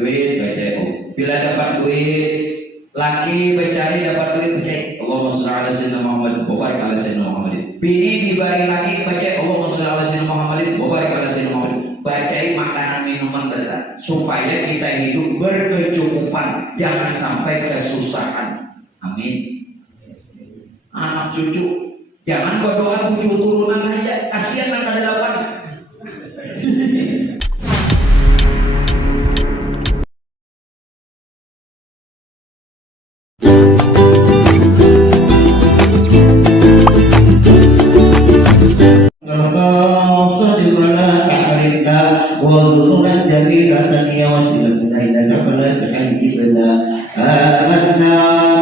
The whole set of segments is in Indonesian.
duit baca bila dapat duit laki mencari dapat duit baca Allahumma shalli ala sayyidina Muhammad wa barik ala sayyidina Muhammad. Bini dibari laki baca Allahumma shalli ala sayyidina Muhammad wa barik ala sayyidina Muhammad. Bacai makanan minuman berat supaya kita hidup berkecukupan, jangan sampai kesusahan. Amin. Anak cucu jangan berdoa cucu turunan aja, kasihan anak delapan. وظلما جميلة هي وسيلتنا إلى فلا تحجبنا آمنا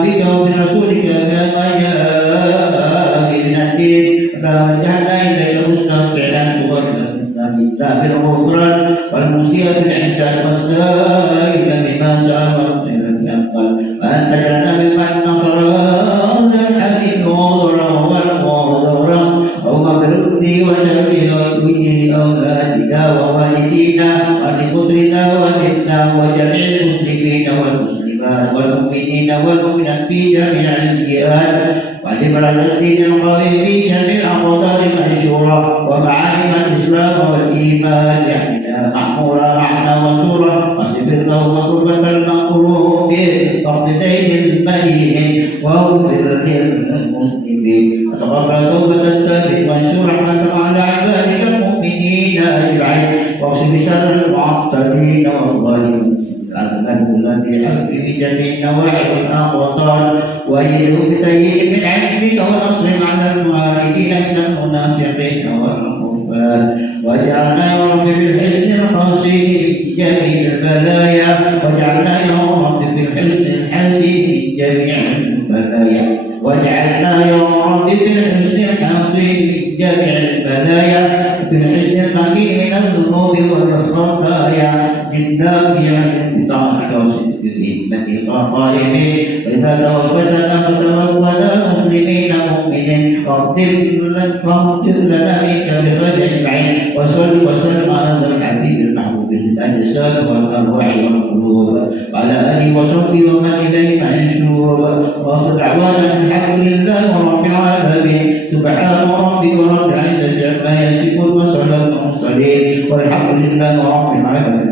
بك وبرسولك كما جاء من الدين فرجعنا إليك مستغفرا وغفرنا بالتابع غفران والمسيء بالإحسان والسائل بما سأل وخير الأقل وأن تجعلنا ممن نصر هذا الحديث وضرا والمضرا ومبرد وشر وكل أولادنا ووالدينا ولقدرنا ولدنا وجميع المسلمين والمسلمات والمؤمنين والمؤمنات في جميع الجهات ولبلد الدين القوي في جميع الأوطان المنشورة ومعالم الإسلام والإيمان يحمنا معمورا معنا وسورا وصبر لهم قربة المكروبين واقض دين المدين واغفر للمسلمين وتقبل توبة التائب وانشر رحمتك على عبادك المؤمنين أجمعين واغفر شر المعتدين والظالمين الذي حق في جميع نواحي الأوطان وأيده بتأييد من عندك ونصر على المعاندين من المنافقين والكفار واجعلنا يا رب بالحسن الحسين جميع البلايا واجعلنا يا رب بالحسن الحسين جميع البلايا واجعلنا يا رب بالحسن الحسين جميع البلايا بالحسن المكين من الذنوب والخطايا من دافع بطاعتك وصدق بحكمتك الظالمين وإذا توفتنا فتوفنا مسلمين مؤمنين واغفر لنا منك بخير أجمعين وصل وسلم على هذا الحبيب المحبوب للأجساد والأرواح والقلوب وعلى آله وصحبه ومن إليه منشور وآخر دعوانا الحمد لله رب العالمين سبحان ربك رب العزة عما يصفون وسلام على المرسلين والحمد لله رب العالمين.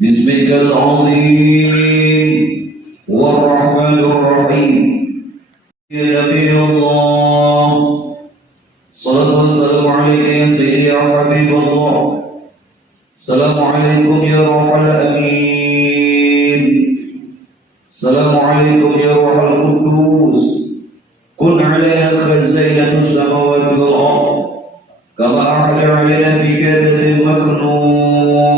بسم الله العظيم والرحمن الرحيم يا نبي الله صلى الله وسلم عليك يا سيدي يا حبيب الله السلام عليكم يا روح الأمين السلام عليكم يا روح القدوس كن علينا خزينة السماوات والأرض كما أعلى علينا في كتاب مكنون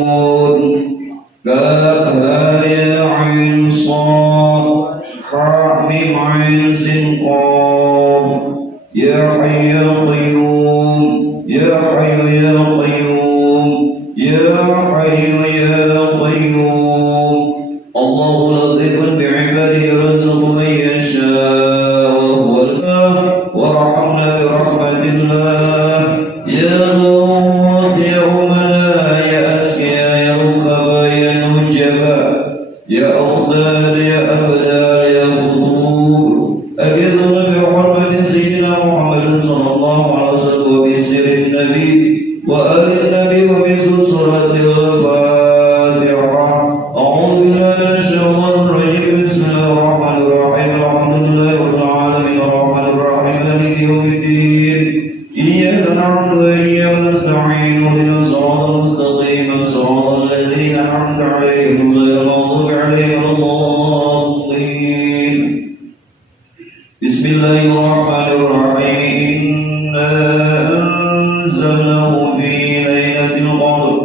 كافها يا عين صاد حامم عين سنقاف يا حي يا قيوم يا حي يا قيوم يا حي يا قيوم الله لطيف بعباده يرزق من يشاء وهو الغفور وارحمنا برحمة الله يا غوث يا أمنا يا أذكياء يا ركبا يا نجبا يا أغدار يا أبدار يا بطور أجدنا بحرمة سيدنا محمد صلى الله عليه وسلم وبسر النبي وآل النبي وبسورة الفاتحة أعوذ بالله من الشيطان الرجيم بسم الله الرحمن الرحيم الحمد لله رب العالمين الرحمن الرحيم مالك يوم الدين إياك نعبد وإياك نستعين اهدنا الصراط المستقيم صراط الذين أنعمت عليهم غير المغضوب عليهم ولا الضالين بسم الله الرحمن الرحيم إنا أنزلناه في ليلة القدر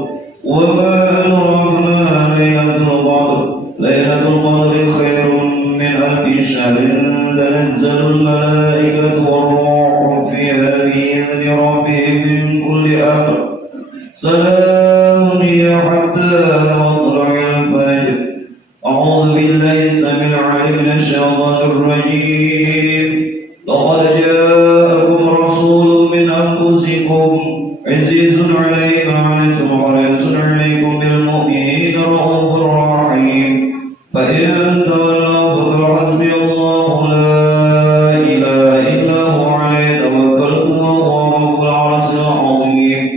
وما أدراك ما ليلة القدر ليلة القدر خير من ألف شهر تنزل الملائكة والروح فيها بإذن ربهم من كل أمر سلام هي حتى أنفسكم عزيز عليه ما عنتم حريص عليكم بالمؤمنين رؤوف رحيم فإن تولوا فقل حسبي الله لا إله إلا هو عليه توكلت وهو رب العرش العظيم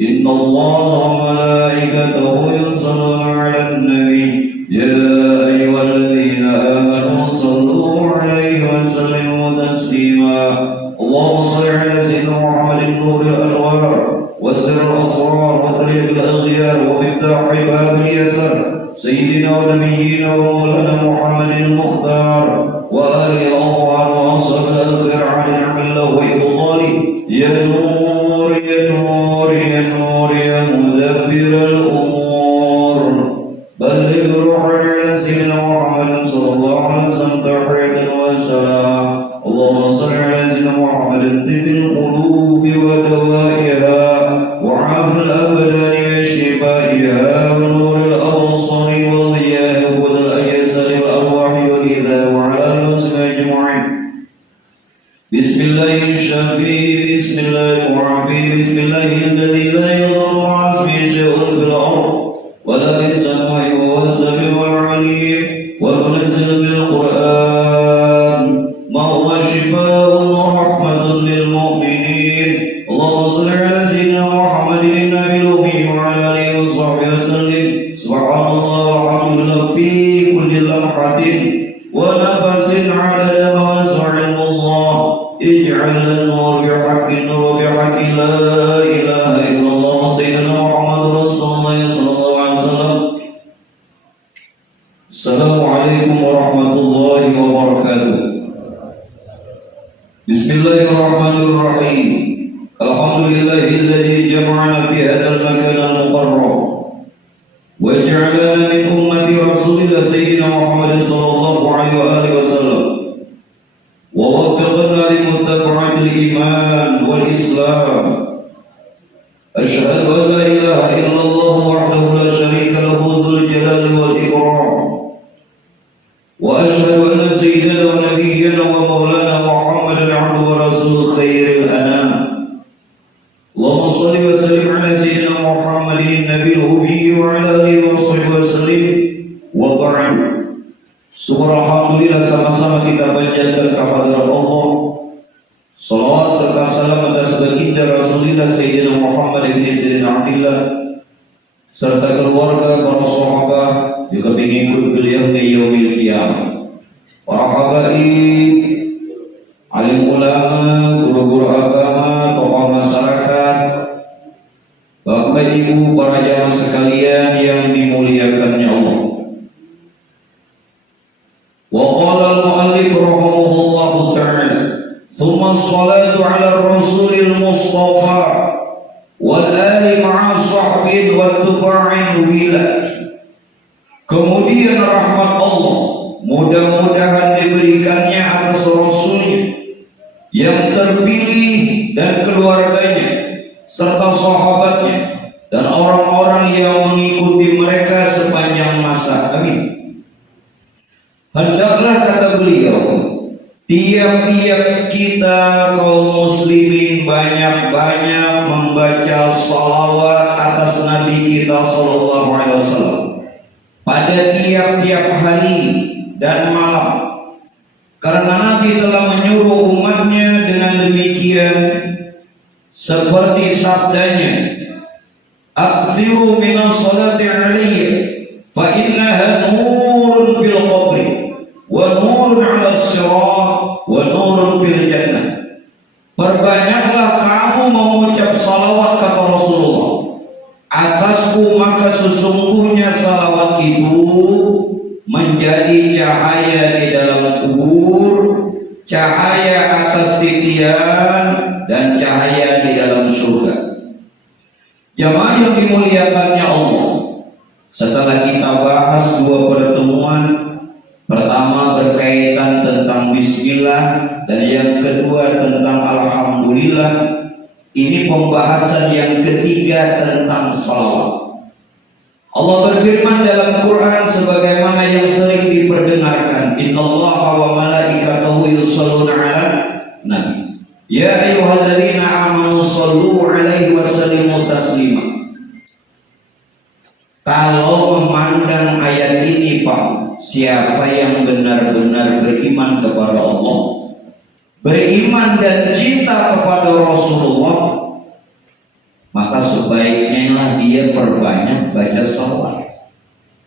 إن الله وملائكته يصلون على النبي يا أيها الذين آمنوا صلوا عليه وسلموا تسليما اللهم صل على سيدنا محمد نور الأنوار وسر الأسرار وطريق الأغيار ومفتاح باب اليسر سيدنا ونبينا ومولانا محمد المختار وآله الأطهار وأصحاب الأخيار على نعم الله وإفضاله يا نور يا نور يا نور يا مدبر الأمور بلغ روحنا على سيدنا محمد صلى الله عليه وسلم تحية وسلام اللهم صل على سيدنا محمد طب القلوب ودوائها وعافى الأبدان وشفائها ونور الأبصار وضياء وذا الأجساد والأرواح وكذا وعلى الناس أجمعين بسم الله الشفيع بسم الله المعافي بسم الله الذي لا يضر مع اسمه شيء في الأرض ولا في السماء وهو السميع العليم وننزل بالقرآن ما هو شفاء ورحمة للمؤمنين اللهم صل على سيدنا محمد النبي الأمي وعلى آله وصحبه وسلم سبحان الله والحمد لله في كل لمحة ونفس عدد ما وسع علم الله اجعل النور بحق النور بحق لا إله إلا الله سيدنا محمد رسول الله صلى الله عليه وسلم السلام عليكم ورحمة الله وبركاته بسم الله الرحمن الرحيم الحمد لله الذي جمعنا في هذا المكان المقرب وجعلنا من أمة رسول الله سيدنا محمد صلى الله عليه وآله وسلم ووفقنا لمتابعة الإيمان والإسلام أشهد أن لا إله إلا الله وحده لا شريك له ذو الجلال والإكرام وأشهد أن سيدنا ونبينا ومولانا محمد عبده ورسول خير الأنام اللهم صل وسلم على سيدنا محمد النبي الأمي وعلى آله وصحبه وسلم وبعد Alhamdulillah sama-sama kita panjatkan kehadirat Allah. Salawat serta salam atas baginda Rasulullah Sayyidina Muhammad bin Sayyidina Abdullah serta keluarga para sahabat juga pengikut beliau ke yaumil qiyamah. Para habaib, alim ulama, guru-guru agama, tokoh masyarakat, Bapak Ibu para jamaah sekalian yang dimuliakannya Allah. وقال المؤلف رحمه الله تعالى ثم الصلاة على الرسول المصطفى والآل مع الصحب والتبع الولاد. Kemudian rahmat Allah mudah-mudahan diberikannya atas Rasulnya yang terpilih dan keluarganya serta sahabatnya dan orang-orang yang mengikuti mereka sepanjang masa. Amin. Hendaklah kata beliau, tiap-tiap kita kaum muslimin banyak-banyak membaca salawat atas Nabi kita sallallahu alaihi wasallam pada tiap-tiap hari dan malam. Karena Nabi telah menyuruh umatnya dengan demikian seperti sabdanya, "Aktsiru minas salati alayya fa innaha nurun fil qabri wa nurun 'ala as-sirat wa nurun fil jannah." Perbanyaklah kamu mengucap salawat kata Rasulullah atasku, maka sesungguhnya salawat itu menjadi cahaya di dalam kubur, cahaya atas titian, dan cahaya di dalam surga. Jamaah yang dimuliakannya Allah, setelah kita bahas dua pertemuan, pertama berkaitan tentang bismillah dan yang kedua tentang alhamdulillah, ini pembahasan yang ketiga tentang salawat. Allah berfirman dalam Quran sebagaimana yang sering diperdengarkan, innallaha wa malaikatahu yusholluna 'alan nabi ya ayyuhalladzina amanu sallu alaihi wasallimu taslima. Kalau memandang ayat ini Pak, siapa yang benar-benar beriman kepada Allah, beriman dan cinta kepada Rasulullah, maka sebaiknya lah dia perbanyak baca salawat.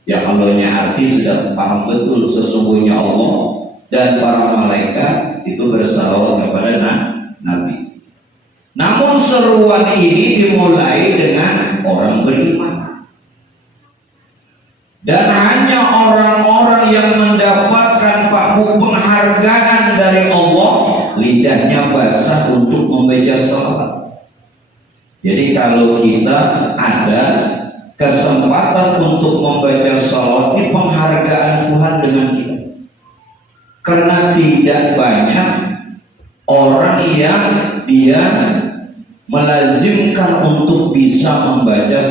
Ya Allahnya arti sudah paham betul, sesungguhnya Allah dan para malaikat itu bersalawat kepada Nabi. Namun seruan ini dimulai dengan orang beriman. Dan hanya orang-orang yang mendapatkan penghargaan dari Allah, lidahnya basah untuk membaca salawat. Jadi kalau kita ada kesempatan untuk membaca salawat, ini penghargaan Tuhan dengan kita. Karena tidak banyak orang yang dia melazimkan untuk bisa membaca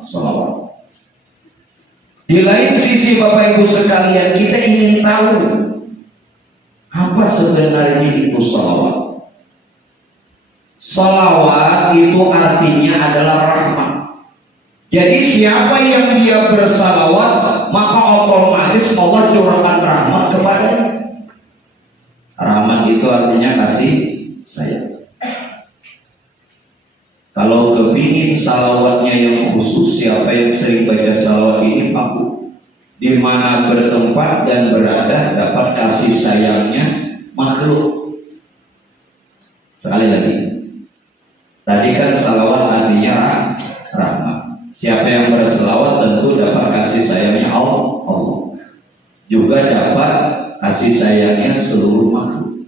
salawat. Di lain sisi Bapak Ibu sekalian, kita ingin tahu apa sebenarnya itu salawat. Salawat itu artinya adalah rahmat. Jadi siapa yang dia bersalawat, maka otomatis Allah curahkan rahmat kepadanya. Rahmat itu artinya kasih sayang. Kalau kepingin salawatnya yang khusus, siapa yang sering baca salawat ini mampu di mana bertempat dan berada dapat kasih sayangnya makhluk. Sekali lagi, tadi kan salawat artinya rahmat. Siapa yang berselawat tentu dapat kasih sayangnya Allah, juga dapat kasih sayangnya seluruh makhluk.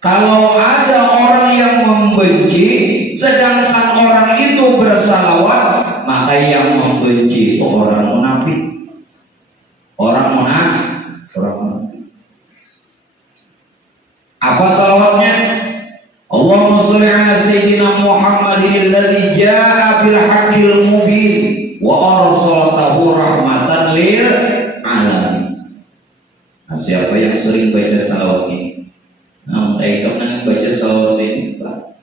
Kalau ada orang yang membenci sedangkan orang itu bersalawat, maka yang membenci itu orang munafik. Orang munafik. Apa salawatnya? Allahumma sholli ala sayyidina Muhammadin alladzi jaa'a bil haqqil mubin wa arsaltahu rahmatan lil alamin. Nah, siapa yang sering baca salawat ini? Nah, mereka menang baca salawat ini, Pak.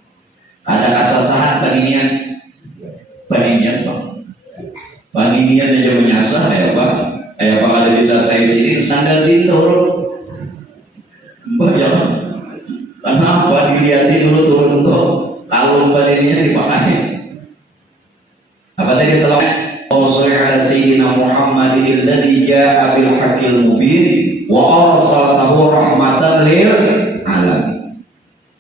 Ada kasasahan paninian Pak. Paninian aja menyasar ya Pak. Pak ada di saya sini sandal sini turun. Mbak jangan. Kenapa dilihatin dulu turun tuh? Kalau paninian dipakai. Apa tadi salawat? Allahumma ala sayyidina Muhammadin alladzi jaa'a bil haqqil mubin wa arsaltahu rahmatan lil alamin.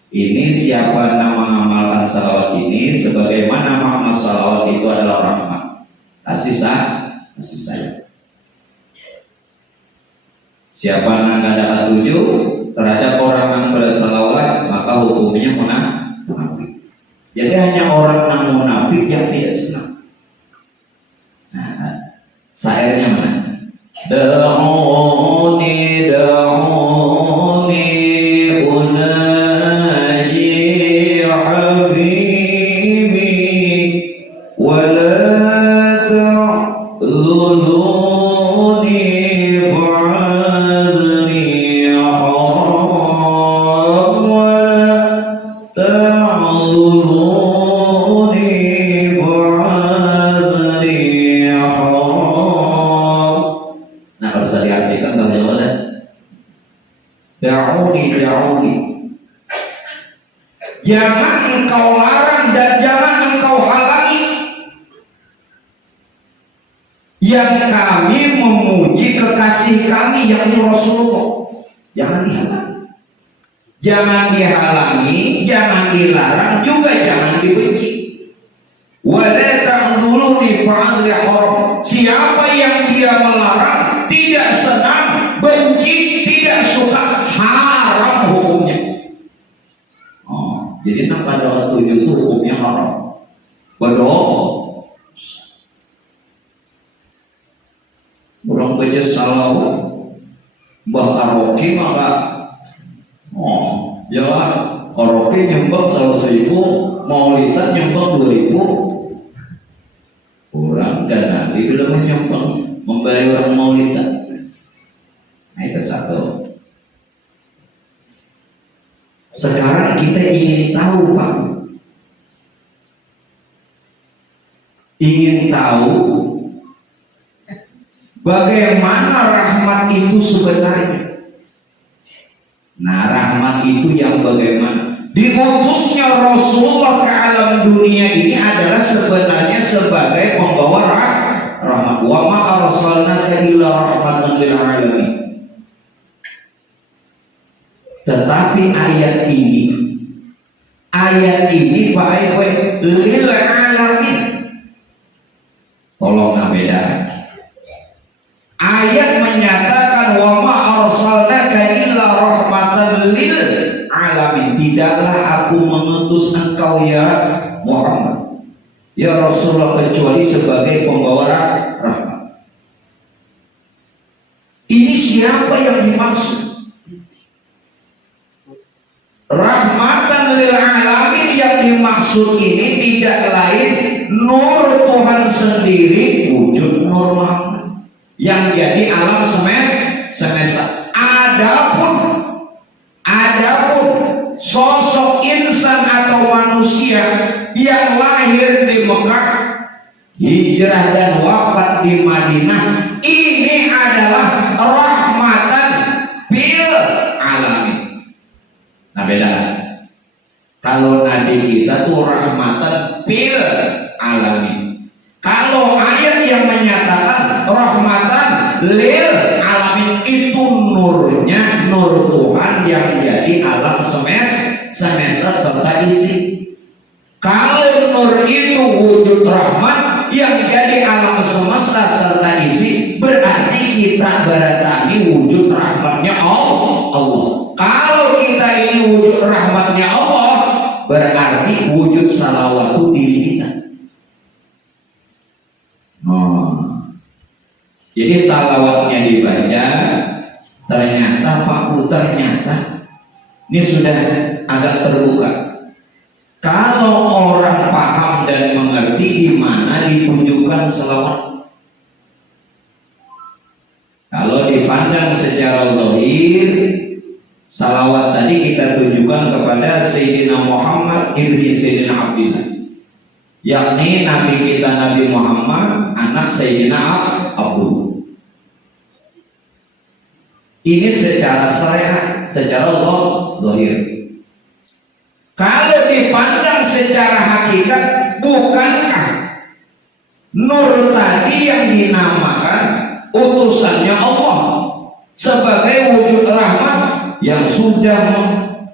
Ini siapa nama mengamalkan salawat ini, sebagaimana makna salawat itu adalah rahmat, kasih sayang. Siapa yang ada 7 terhadap orang yang bersalawat, maka hukumnya munafik. Jadi hanya orang yang munafik yang tidak senang. Nah, syairnya mana? Da'uni unaji habibi wa la ta'dhuluni fa'adhni haram wa la ta'dhuluni fa'adhni haram. Nah, kalau saya diartikan tahu jawabannya. Da'uni. Jangan engkau larang dan jangan engkau halangi yang kami memuji kekasih kami, yakni Rasulullah. Jangan dihalangi. Jangan dihalangi, jangan dilarang, juga jangan dibenci. Wala ta'dhuluni fa'adli haram. Siapa yang dia melarang, tidak senang, benci, tidak suka, haram hukumnya. Jadi pada 7 itu hukumnya haram. Bodoh. Orang baca salawat, karaoke maka ya karaoke nyembah 100.000, maulidan nyembah 2.000. Orang dan nanti sudah menyembah membayar orang maulidan. Nah, itu satu. Sekarang kita ingin tahu Pak, Ingin tahu bagaimana rahmat itu sebenarnya? Nah, rahmat itu yang bagaimana? Diutusnya Rasulullah ke alam dunia ini adalah sebenarnya sebagai pembawa rahmat. Wa ma arsalnaka illa rahmatan lil alamin. Tetapi ayat ini baik-baik lil alamin. Tolong beda. Ayat menyatakan wa ma arsalnaka illa rahmatan lil alamin. Tidaklah aku mengutus engkau ya Muhammad, ya Rasulullah, kecuali sebagai pembawa rahmat. Ini siapa yang dimaksud? Rahmatan lil alamin yang dimaksud ini tidak lain nur Tuhan sendiri, wujud Nur Muhammad yang jadi alam semesta. Adapun sosok insan atau manusia yang lahir di Mekah, hijrah dan wafat di Madinah, ini adalah rahmatan bil alamin. Nah, beda. Kalau nabi kita tuh rahmatan bil alamin. Kalau ayat yang menyatakan rahmatan lil alamin, itu nurnya, nur Tuhan yang jadi alam semesta serta isi. Kalau nur itu wujud rahmat yang jadi alam semesta serta isi, berarti kita berarti wujud rahmatnya Allah. Kalau kita ini wujud rahmatnya Allah, berarti wujud salawatu diri kita. Jadi salawatnya dibaca, ternyata ini sudah agak terbuka. Kalau orang paham dan mengerti di mana ditujukan salawat. Kalau dipandang secara zahir, salawat tadi kita tujukan kepada Sayyidina Muhammad ibni Sayyidina Abdillah, yakni Nabi kita Nabi Muhammad, anak Sayyidina Abdullah. Ini secara syariat, secara zahir. Kalau dipandang secara hakikat, bukankah nur tadi yang dinamakan utusannya Allah sebagai wujud rahmat yang sudah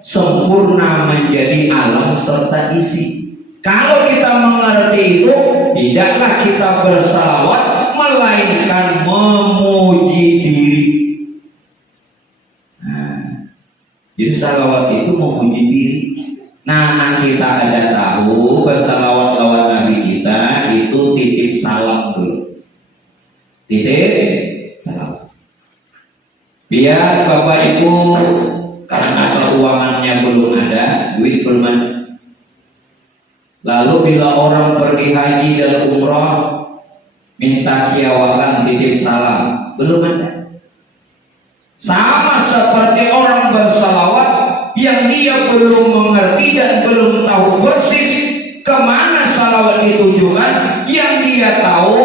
sempurna menjadi alam serta isi? Kalau kita mengerti itu, tidaklah kita bersalawat melainkan memuji diri. Jadi salawat itu memuji diri. Nah, kita ada tahu bersalawat-lawat Nabi kita itu titip salam dulu. Titip salam. Biar Bapak Ibu, karena keuangannya belum ada, duit belum ada. Lalu bila orang pergi haji dan umrah, minta kiawakan titip salam, belum ada. Sama seperti orang bersalawat yang dia belum mengerti dan belum tahu persis kemana salawat ditujukan. Yang dia tahu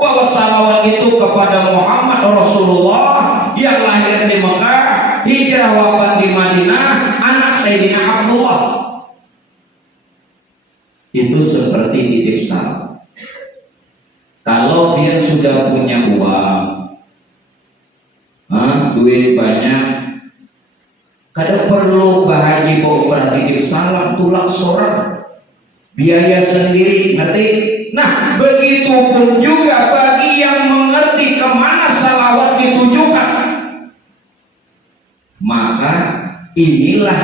bahwa salawat itu kepada Muhammad Rasulullah yang lahir di Mekah, hijrah wafat di Madinah, anak Sayyidina Abdullah. Itu seperti titip salam. Kalau dia sudah punya uang, duit banyak, kadang perlu bahaji bawa titip salam, tulak sorak, biaya sendiri, ngerti? Nah, begitu pun juga bagi yang mengerti kemana salawat ditujukan, maka inilah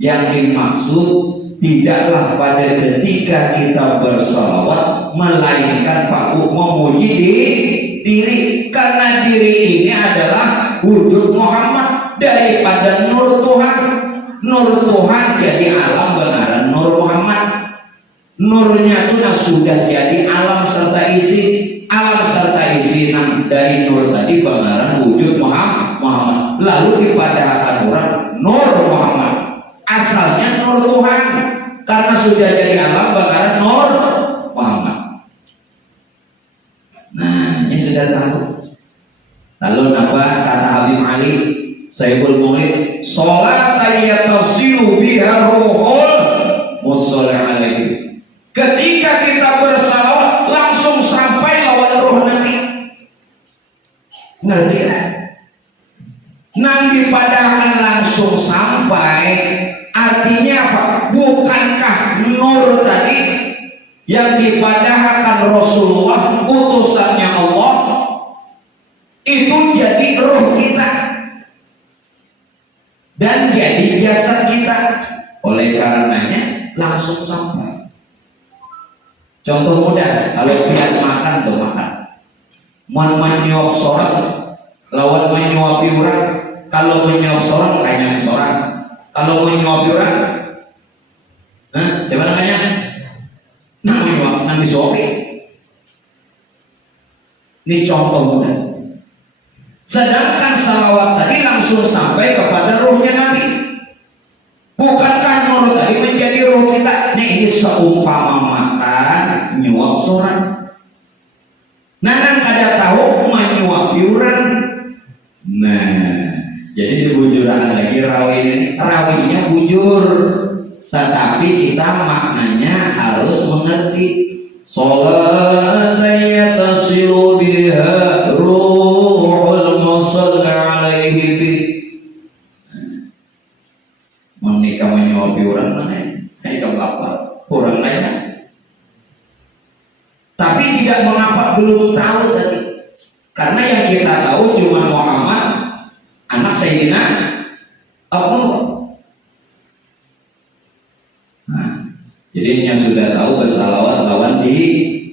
yang dimaksud. Tidaklah pada ketika kita bersalawat melainkan Pak memuji diri, karena diri ini adalah wujud Muhammad daripada nur Tuhan. Nur Tuhan jadi alam benaran Nur Muhammad. Nurnya itu sudah jadi alam serta isi. Alam serta isi dari nur tadi benaran wujud Muhammad. Lalu dipadahkan orang Nur Muhammad. Asalnya nur Tuhan, karena sudah jadi alam benaran Nur Muhammad. Ali Sayyidul Maulid, sholat yatasilu biha ruhul musalli alaihi. Ketika kita bersalawat langsung sampai lawan roh Nabi. Ngerti kan? Nabi padahal langsung sampai, artinya apa? Bukankah nur tadi yang dipadahkan Rasulullah utusannya Allah itu jadi roh kita dan jadi jasad kita, oleh karenanya langsung sampai. Contoh mudah, kalau lihat makan tuh makan, menyuap sorak lawan menyuapi orang. Kalau menyuap sorak kayaknya sorak, kalau menyuapi orang, siapa namanya? Nang disuapi. Ini contoh mudah. Sedangkan salawat tadi langsung sampai kepada ruhnya Nabi. Bukankah nur tadi menjadi ruh kita? Nih ini seumpama makan nyuap sorak. Nanang ada tahu menyuapi orang. Nah, jadi dibujuran lagi rawinya bujur. Tetapi kita maknanya harus mengerti. Sholat yatasilu biha ruhul musalli alaihi bi. Menikah menyuapi orang mana? Kayak apa? Orang lain. Tapi tidak mengapa belum tahu tadi. Karena yang kita tahu cuma Muhammad anak Sayyidina Abu. Jadi yang sudah tahu bersalawat lawan diri.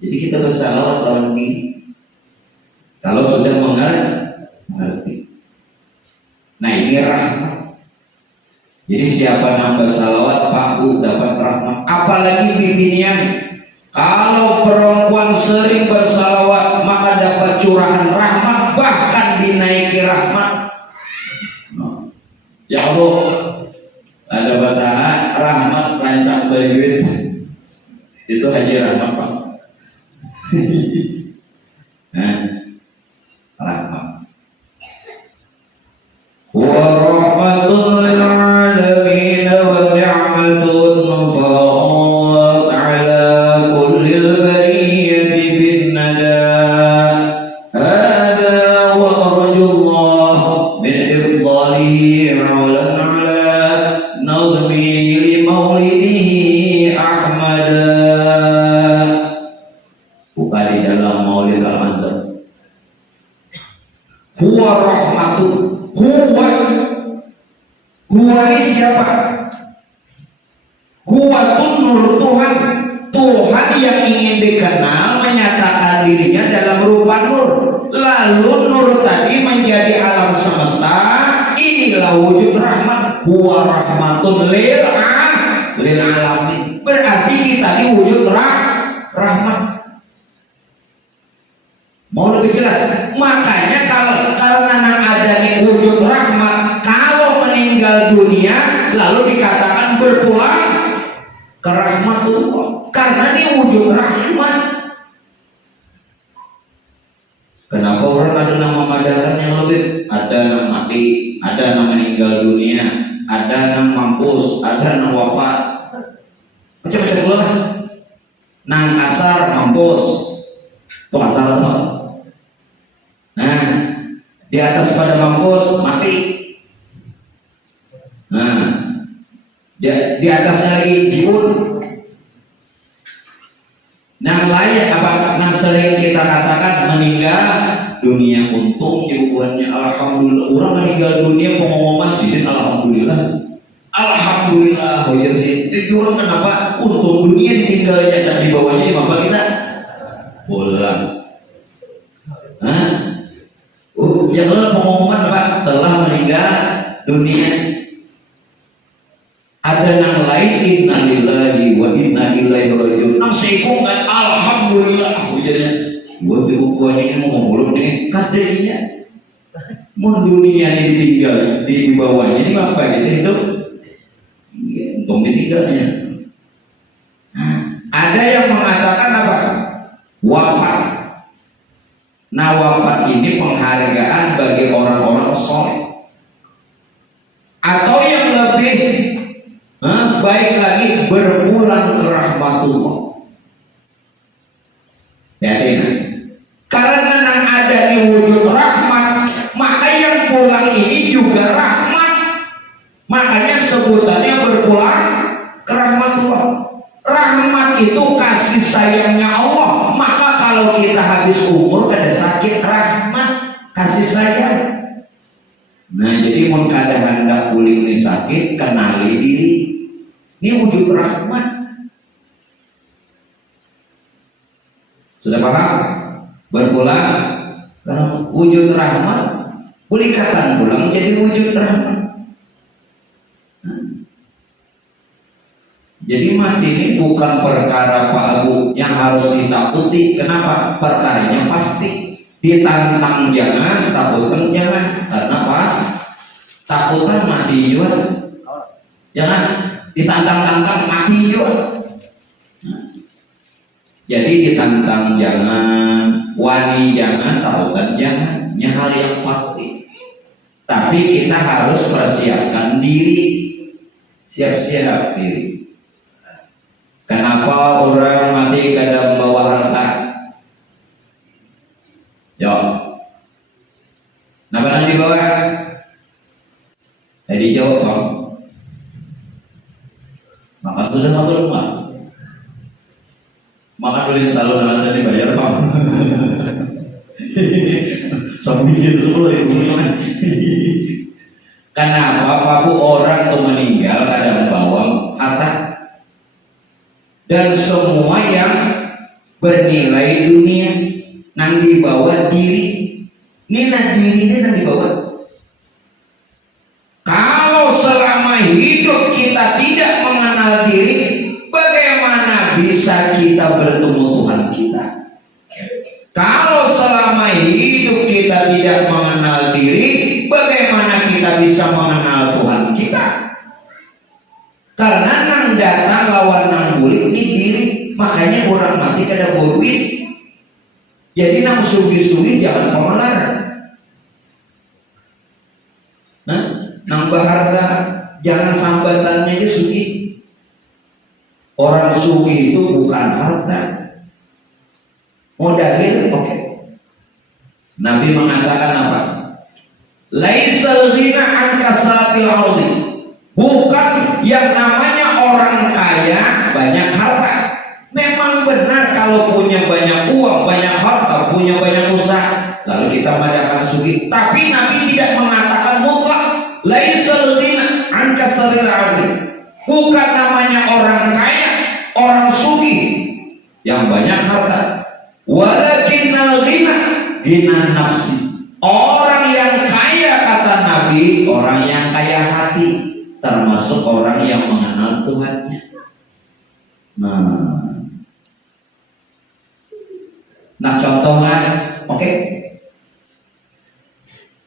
Jadi kita bersalawat lawan diri. Kalau sudah mengerti. Nah ini rahmat. Jadi siapa yang bersalawat Pak dapat rahmat. Apalagi bibinian. Kalau perempuan sering bersalawat maka dapat curahan rahmat, bahkan dinaiki rahmat. Ya Allah, ada batahan rahmat rancak berduit itu haji rahmat Pak. Nah, rahmat. Wa rahmatul lil alamin wa ni'matun fa'at ala kullil bariyati bin nada. Hada wa arjullah min ifdalihi ala nazmi li maulidihi Ahmad. Bukan di dalam maulid al-Azhar. Huwa rahmatun. Huwa ini siapa? Huwa itu nur Tuhan. Tuhan yang ingin dikenal menyatakan dirinya dalam rupa nur. Lalu nur tadi menjadi alam semesta. Inilah wujud rahmat. Huwa rahmatun lil alamin. Berarti kita ini wujud rahmat. Mau lebih jelas? Makanya karena adanya wujud rahmat, kalau meninggal dunia lalu dikatakan berpulang ke rahmatullah. Karena ini wujud rahmat. Kenapa orang ada nama madaran yang lebih? Ada yang mati, ada yang meninggal dunia, ada yang mampus, ada yang wafat. Macam-macam pula. Nang kasar mampus, itu kasar atau? Nah, di atas pada mampus mati. Nah, di atasnya lagi jiun. Yang lain apa? Yang sering kita katakan meninggal dunia, untung jawabannya alhamdulillah. Orang meninggal dunia pengumuman sih, alhamdulillah. Alhamdulillah, oh ya sih. Itu orang kenapa? Untung dunia ditinggalnya dan di bawahnya apa kita? Pulang. Hah? Yang lalu pengumuman apa? Telah meninggal dunia. Ada yang lain innalillahi wa inna ilaihi raji'un. Nang sekong kan alhamdulillah. Ujarnya, gua tuh ini mau ngomong nih katanya. Mau dunia ini ditinggal di bawahnya ini apa gitu hidup? Untung ditinggalnya. Ada yang mengatakan apa? Wafat. Nah wafat ini penghargaan rahmatullah. Yakin? Karena yang ada di wujud rahmat, maka yang pulang ini juga rahmat. Makanya sebutannya berpulang ke rahmatullah. Rahmat itu kasih sayangnya Allah. Maka kalau kita habis umur kada sakit, rahmat kasih sayang. Nah, jadi mun kada hendak pulih ni sakit, kenali diri. Ini wujud rahmat. Sudah paham? Berpulang karena wujud rahmat, pulihkan pulang jadi wujud rahmat. Jadi mati ini bukan perkara Pak Abu yang harus ditakuti. Kenapa? Perkaranya pasti. Ditantang jangan, takutkan jangan. Karena pas takutan mati juga. Jangan ditantang-tantang mati juga. Jadi ditantang jangan, wani jangan, takutan jangan. Ini hal yang pasti. Tapi kita harus persiapkan diri. Siap-siap diri. Kenapa orang mati kada membawa harta? Jawab. Kenapa yang dibawa? Jadi jawab bang. Makan sudah apa belum bang? Makan dulu talunan dan dibayar bang. Sampai gitu sebelum ibu. Kenapa Pak orang tuh meninggal kada membawa harta? Dan semua yang bernilai dunia nang dibawa diri, ini diri ini nang dibawa. Kalau selama hidup kita tidak mengenal diri, bagaimana bisa kita bertemu Tuhan kita? Kalau selama hidup kita tidak mengenal diri, bagaimana kita bisa mengenal Tuhan kita? Karena nang datang lawan nang bulik ini diri, makanya orang mati kada duit. Jadi nang sugi-sugi jangan pemelaran. Nah, nang berharga jangan sambatannya aja sugi. Orang sugi itu bukan harta. Modalin, oke. Nabi mengatakan apa? Laisal ghina an kasratil ardi. Bukan yang namanya orang kaya banyak harta. Memang benar kalau punya banyak uang, banyak harta, punya banyak usaha, lalu kita mengatakan sugi. Tapi Nabi tidak mengatakan mutlak. Laisal ghina an kasril ardi. Bukan namanya orang kaya, orang sugi yang banyak harta. Walakinnal ghina ghina nafsi. Orang yang kaya kata Nabi, orang yang kaya hati. Termasuk orang yang mengenal Tuhannya. Nah contohnya, oke.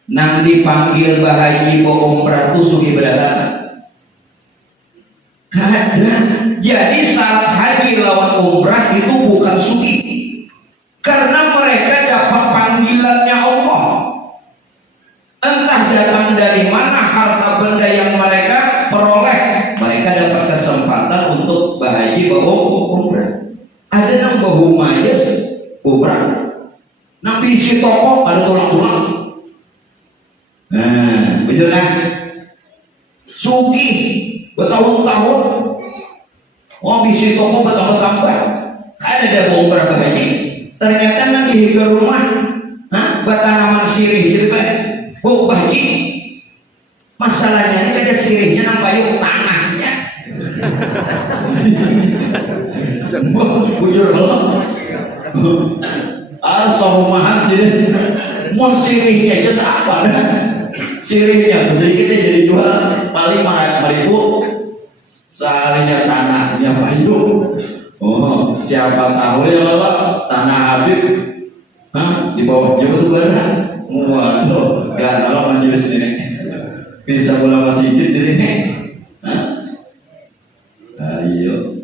Nang dipanggil bahaji bo umrah tu sugi berdatang. Kada. Jadi saat haji lawan umrah itu bukan sugi. Karena mereka dapat panggilannya Allah. Entah datang dari mana harta benda yang mereka peroleh, mereka dapat kesempatan untuk bahaji bawa umrah. Ada nang bahuma aja umrah, nang isi toko ada tulang-tulang. Nah, betul kan? Sugi bertahun-tahun, oh isi toko bertambah-tambah. Kan ada umrah bahaji, ternyata nang di rumah, bertanaman sirih jadi banyak. Oh bahaji, masalahnya ini kada sirihnya nang payung tanahnya. Bujur Allah. Sohumahan jadi mau sirihnya aja siapa dah? Sirihnya sedikit jadi jual paling 5.000. Seharinya tanahnya payung. Oh siapa tahu ya bapak tanah Habib, di bawah jauh barang. Waduh, gak kalau majelis ini bisa pulang masjid di sini. Ayo.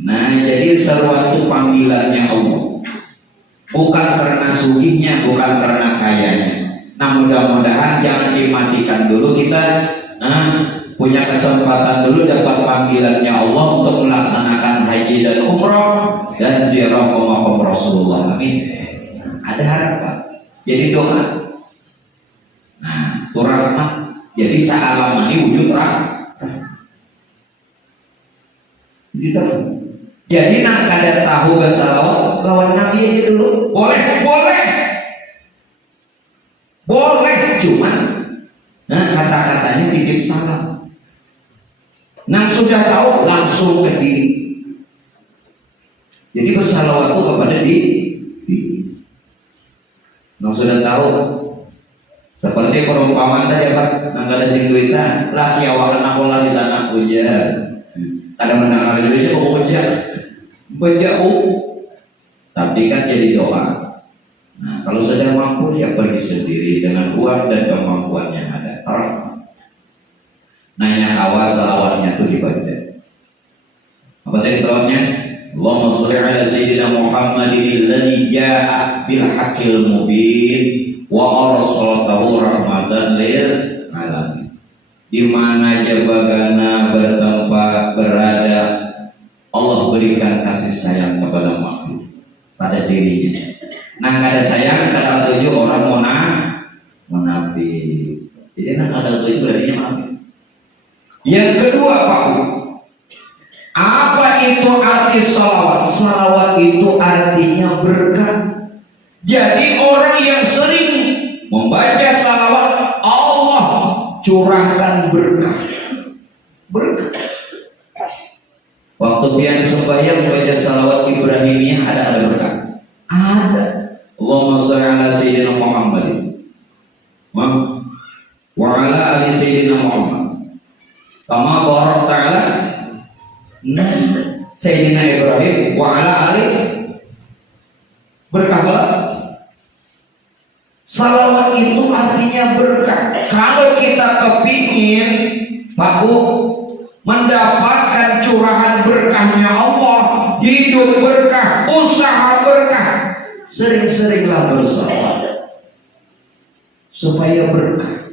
Nah, jadi sesuatu panggilannya Allah. Bukan karena sugihnya, bukan karena kayanya. Nah, mudah-mudahan jangan dimatikan dulu kita. Punya kesempatan dulu dapat panggilannya Allah untuk melaksanakan haji dan dan ziarah ke makam Rasulullah. Amin. Ada harapan. Jadi doa. Nah, itu rahmat. Jadi sa'alamani wujud rahmat. Jadi nak kada tahu bersalawat lawan Nabi aja dulu. Boleh, cuman nah kata-katanya titip salam. Nah sudah tahu langsung ke diri. Jadi bersalawat itu kepada diri. Nah sudah tahu. Seperti perumpamaan tadi Pak, nang ada sing duitan, laki awalan aku lah di sana ujar. Ada mendengar duitnya kok ujar. Tapi kan jadi doa. Nah kalau sudah mampu ya pergi sendiri dengan uang dan kemampuannya ada. Nanya awal salawatnya itu dibaca. Apa tadi salawatnya? Allahumma sholli ala sayyidina Muhammadin alladzi jaa'a bil haqqil mubin wa arsaltahu rahmatan lil alamin. Di mana jabagana bertempat berada, Allah berikan kasih sayang kepada makhluk, pada dirinya. Nah kada sayang, kada tujuh orang munafik. Jadi nah kada tujuh berarti munafik. Yang kedua Pak, apa itu arti salawat? Salawat itu artinya berkah. Jadi orang yang sering membaca salawat, Allah curahkan berkah. Waktu pian sembahyang baca salawat Ibrahimiyah ada berkah. Ada. Allahumma sholli ala sayyidina Muhammadin wa ala ali sayyidina Muhammad kama barakta ala sayyidina Ibrahim wa ala ali. Berkah. Salawat itu artinya berkah. Kalau kita kepingin Pak Bu mendapatkan curahan berkahnya Allah, hidup berkah, usaha berkah, sering-seringlah bersalawat supaya berkah.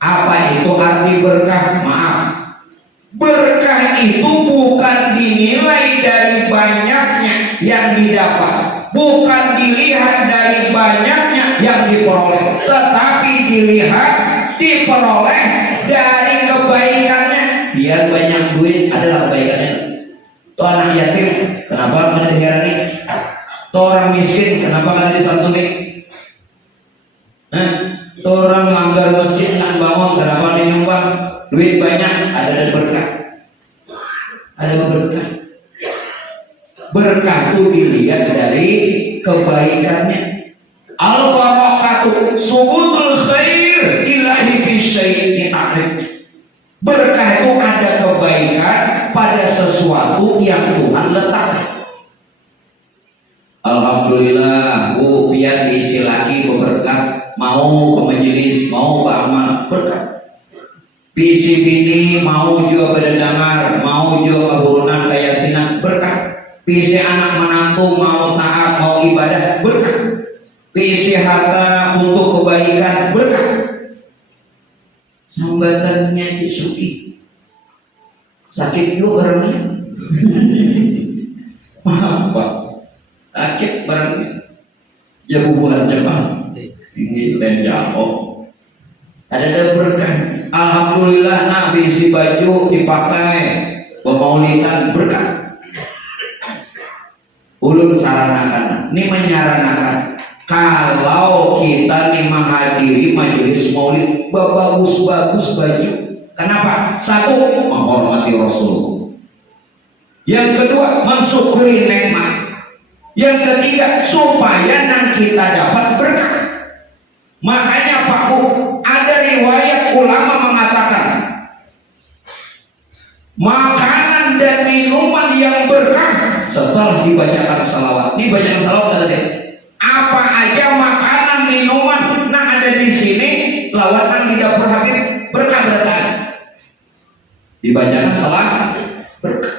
Apa itu arti berkah? Maaf, berkah itu bukan dinilai dari banyaknya yang didapat, bukan dilihat dari banyaknya yang diperoleh, tetapi dilihat, diperoleh dari kebaikannya. Biar banyak duit adalah kebaikannya. Tuh anak yatim, kenapa kada diherani? Tuh orang miskin, kenapa kada disantuni? Tuh orang langgar masjid nak bangun, kenapa dinyumbang? Duit banyak, ada berkah. Ada berkah. Berkah itu dilihat dari kebaikannya. Al-barakatu subutul khair ilahi fi syai'in ta'rif. Berkah itu ada kebaikan pada sesuatu yang Tuhan letakkan. Alhamdulillah, Bu biar diisi lagi berkah, mau ke majelis, mau beramal, berkah. Bisi bini mau juga berdengar, mau juga keburunan kayasinan, berkah. Bisi anak menantu mau taat, mau ibadah, berkah. Bisi harta untuk kebaikan, berkah. Sambatannya disuki, sakit dulu orangnya. Maaf Pak, sakit barangnya. Ya hubungannya Pak, ini lain jauh. Ada berkah. Alhamdulillah Nabi si baju dipakai pemaulidan, berkah. Ulun saranakan, ini menyarankan kalau kita nih menghadiri majelis maulid bagus-bagus baju. Kenapa? Satu, menghormati Rasul. Yang kedua, mensyukuri nikmat. Yang ketiga, supaya nang kita dapat berkah. Makanya Pak Bu, ada riwayat ulama mengatakan makanan dan minuman yang berkah setelah dibacakan salawat. Dibacakan salawat tadi. Apa aja makanan minuman nah ada di sini lawanan di dapur Habib berkah berkah. Dibacakan salat berkah.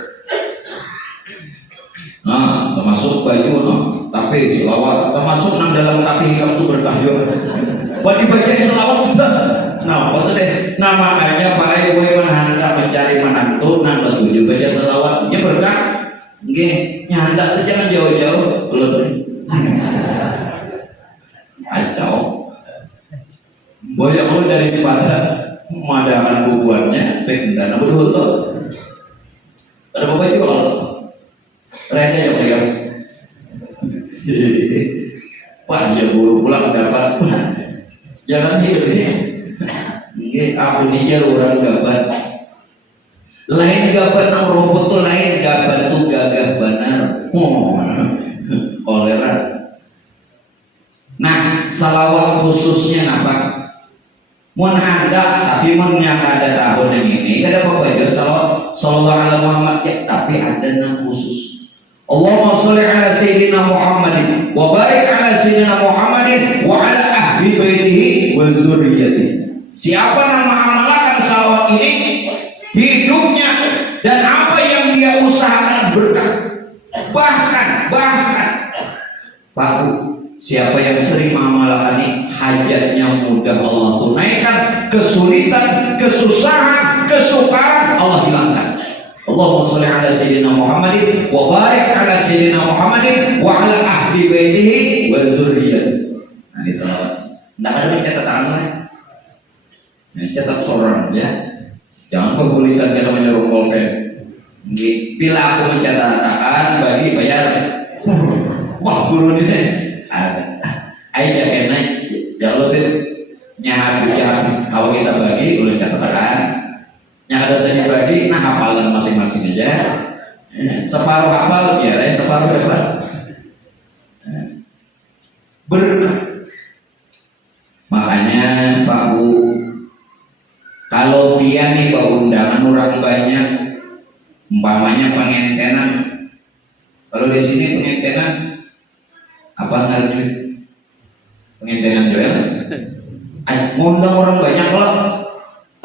Nah, termasuk baju no, tapi selawat termasuk nang dalam tapi hikam itu berkah juga. Buat dibacain selawat sudah. Nah, betul deh. Nah, makanya Pak Ibu menhantar mencari menantu nang betul baca selawat, dia berkah. Oke, nyandak tuh jangan jauh-jauh, belum. Kacau. Banyak lo daripada madakan bubuannya, dana betul. Ada apa juga kalau reda ya kayak. Wah, ya buru pulang dapat. Jangan gitu ya. Ini aku nih orang gaban. Lain gaban ang robot tuh lain gaban tuh gagah benar. Kolera. Nah, salawat khususnya apa? Mun ada tapi mun yang ada tahun yang ini ada apa ya sallallahu alaihi Muhammad ya, tapi ada yang khusus. Allahumma sholli ala sayyidina Muhammadin wa barik ala sayyidina Muhammadin wa ala ahli baitihi wa dzurriyyatihi. Siapa nama amalkan salawat ini, hidupnya dan apa yang dia usahakan berkah. Bahkan Pak, siapa yang sering mengamalkan ini, hajatnya mudah Allah tunaikan, kesulitan, kesusahan, kesukaran Allah hilangkan. Allahumma sholli ala sayyidina Muhammadin wa barik ala sayyidina Muhammadin wa ala ahli baitihi wa dzurriyyatihi. Nah, ini salawat. Enggak ada yang catat tangan. Yang catat seorang ya. Jangan kegulitan kita menyuruh pulpen. Bila aku mencatatkan bagi bayar. Wah, guru ini ada. Ayo kena jangan lupa nyahabi kalau kita bagi boleh catatan. Yang ada saya bagi, nah hafalan masing-masing aja. Separuh hafal biar separuh dapat. Berkah. Makanya Pak Bu, kalau dia nih bawa undangan orang banyak, umpamanya pengentenan. Kalau di sini pengentenan apa namanya? Pengentenan Joel. Ngundang orang banyak loh.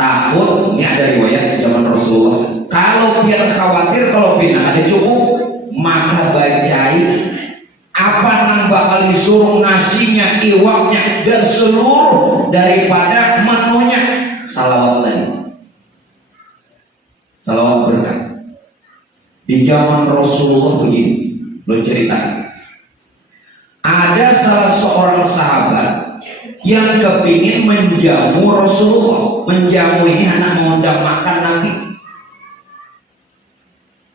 Takut ini ada riwayat zaman Rasulullah. Kalau biar khawatir kalau bina ada cukup, maka bacai apa nang bakal disuruh nasinya, iwaknya dan seluruh daripada menunya salawat tadi. Salawat berkah. Di zaman Rasulullah begini, lo cerita. Ada salah seorang sahabat yang kepingin menjamu Rasulullah. Menjamu ini anak mengundang makan Nabi.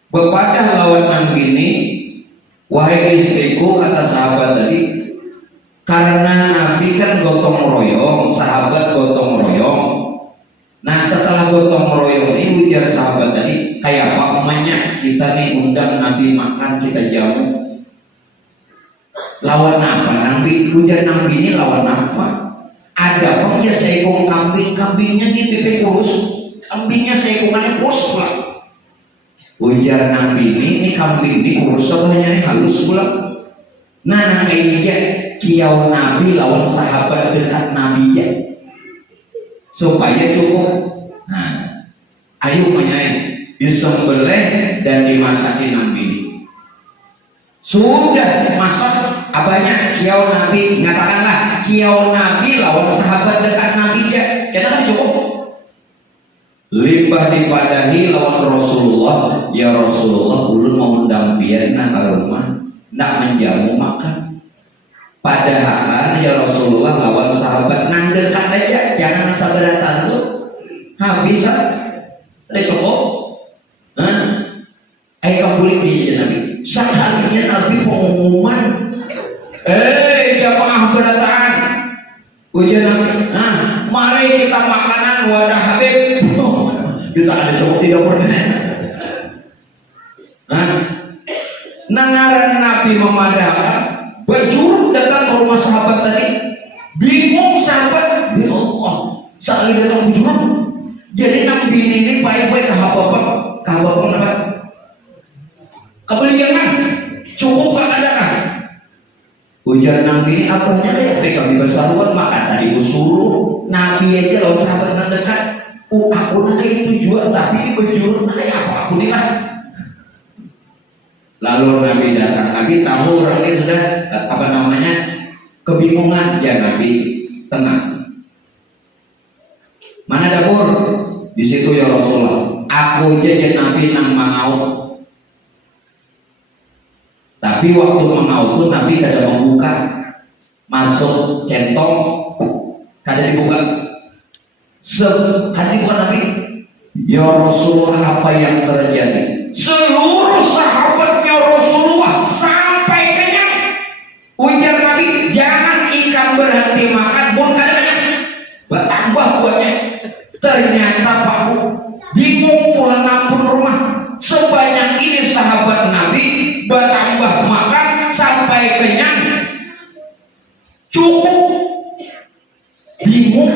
Bepada lawan Nabi ini, wahai istriku, kata sahabat tadi, karena Nabi kan gotong royong, sahabat gotong royong. Nah setelah gotong royong ini, ujar sahabat tadi, kayak apa umumnya kita nih undang Nabi makan, kita jamu. Lawan apa Nabi? Ujar Nabi ini lawan apa? Ada apa ya seekor kambing, kambingnya di pipi kurus, kambingnya seekongannya kurus pula. Ujar Nabi ini kambing ini kurus sebenarnya halus pula. Nah kayak ini ya kiau Nabi lawan sahabat dekat Nabi ya, supaya cukup. Nah ayo menyai disembelih dan dimasakin Nabi ini. Sudah masak abahnya kiau Nabi, ngatakanlah kiau Nabi lawan sahabat dekat Nabi ya, kita kan cukup. Limbah dipadahi lawan Rasulullah, ya Rasulullah ulun mau undang biarna ke rumah, ndak menjamu makan. Padahal ya Rasulullah lawan sahabat nang dekat aja, jangan sabaratan tuh. Habis ada cukup. Ayo kamu di Nabi. Sekalinya Nabi pengumuman, jamaah berataan, ujian Nabi, nah mari kita makanan wadah Habib. Bisa ada cukup di dapurnya. Nah, nangaran Nabi memadamkan, berjuru datang ke rumah sahabat tadi, bingung sahabat, ya Allah, sekali datang berjuru. Jadi Nabi ini baik-baik kahabapan apa? Kebeliangan cukup gak ada kan? Ujar Nabi ini apanya deh? Kami bersaruan makan tadi suruh Nabi aja loh sahabat yang dekat. Aku nanti tujuan tapi berjuru nanti apa aku nih lah. Lalu Nabi datang, Nabi tahu orang ini sudah apa namanya kebingungan, ya Nabi tenang. Mana dapur? Di situ ya Rasulullah. Aku aja Nabi nang mau. Tapi waktu mengaut tuh Nabi kada membuka, masuk centong kada dibuka. Kada dibuka Nabi. Ya Rasulullah, apa yang terjadi? Seluruh sahabatnya Rasulullah sampai kenyang. Ujar Nabi, jangan ikan berhenti makan, pun kada banyak. Bertambah buatnya. Ternyata Pak bingung pulang ampun rumah. Sebanyak ini sahabat Nabi bertambah makan sampai kenyang, cukup. Bingung,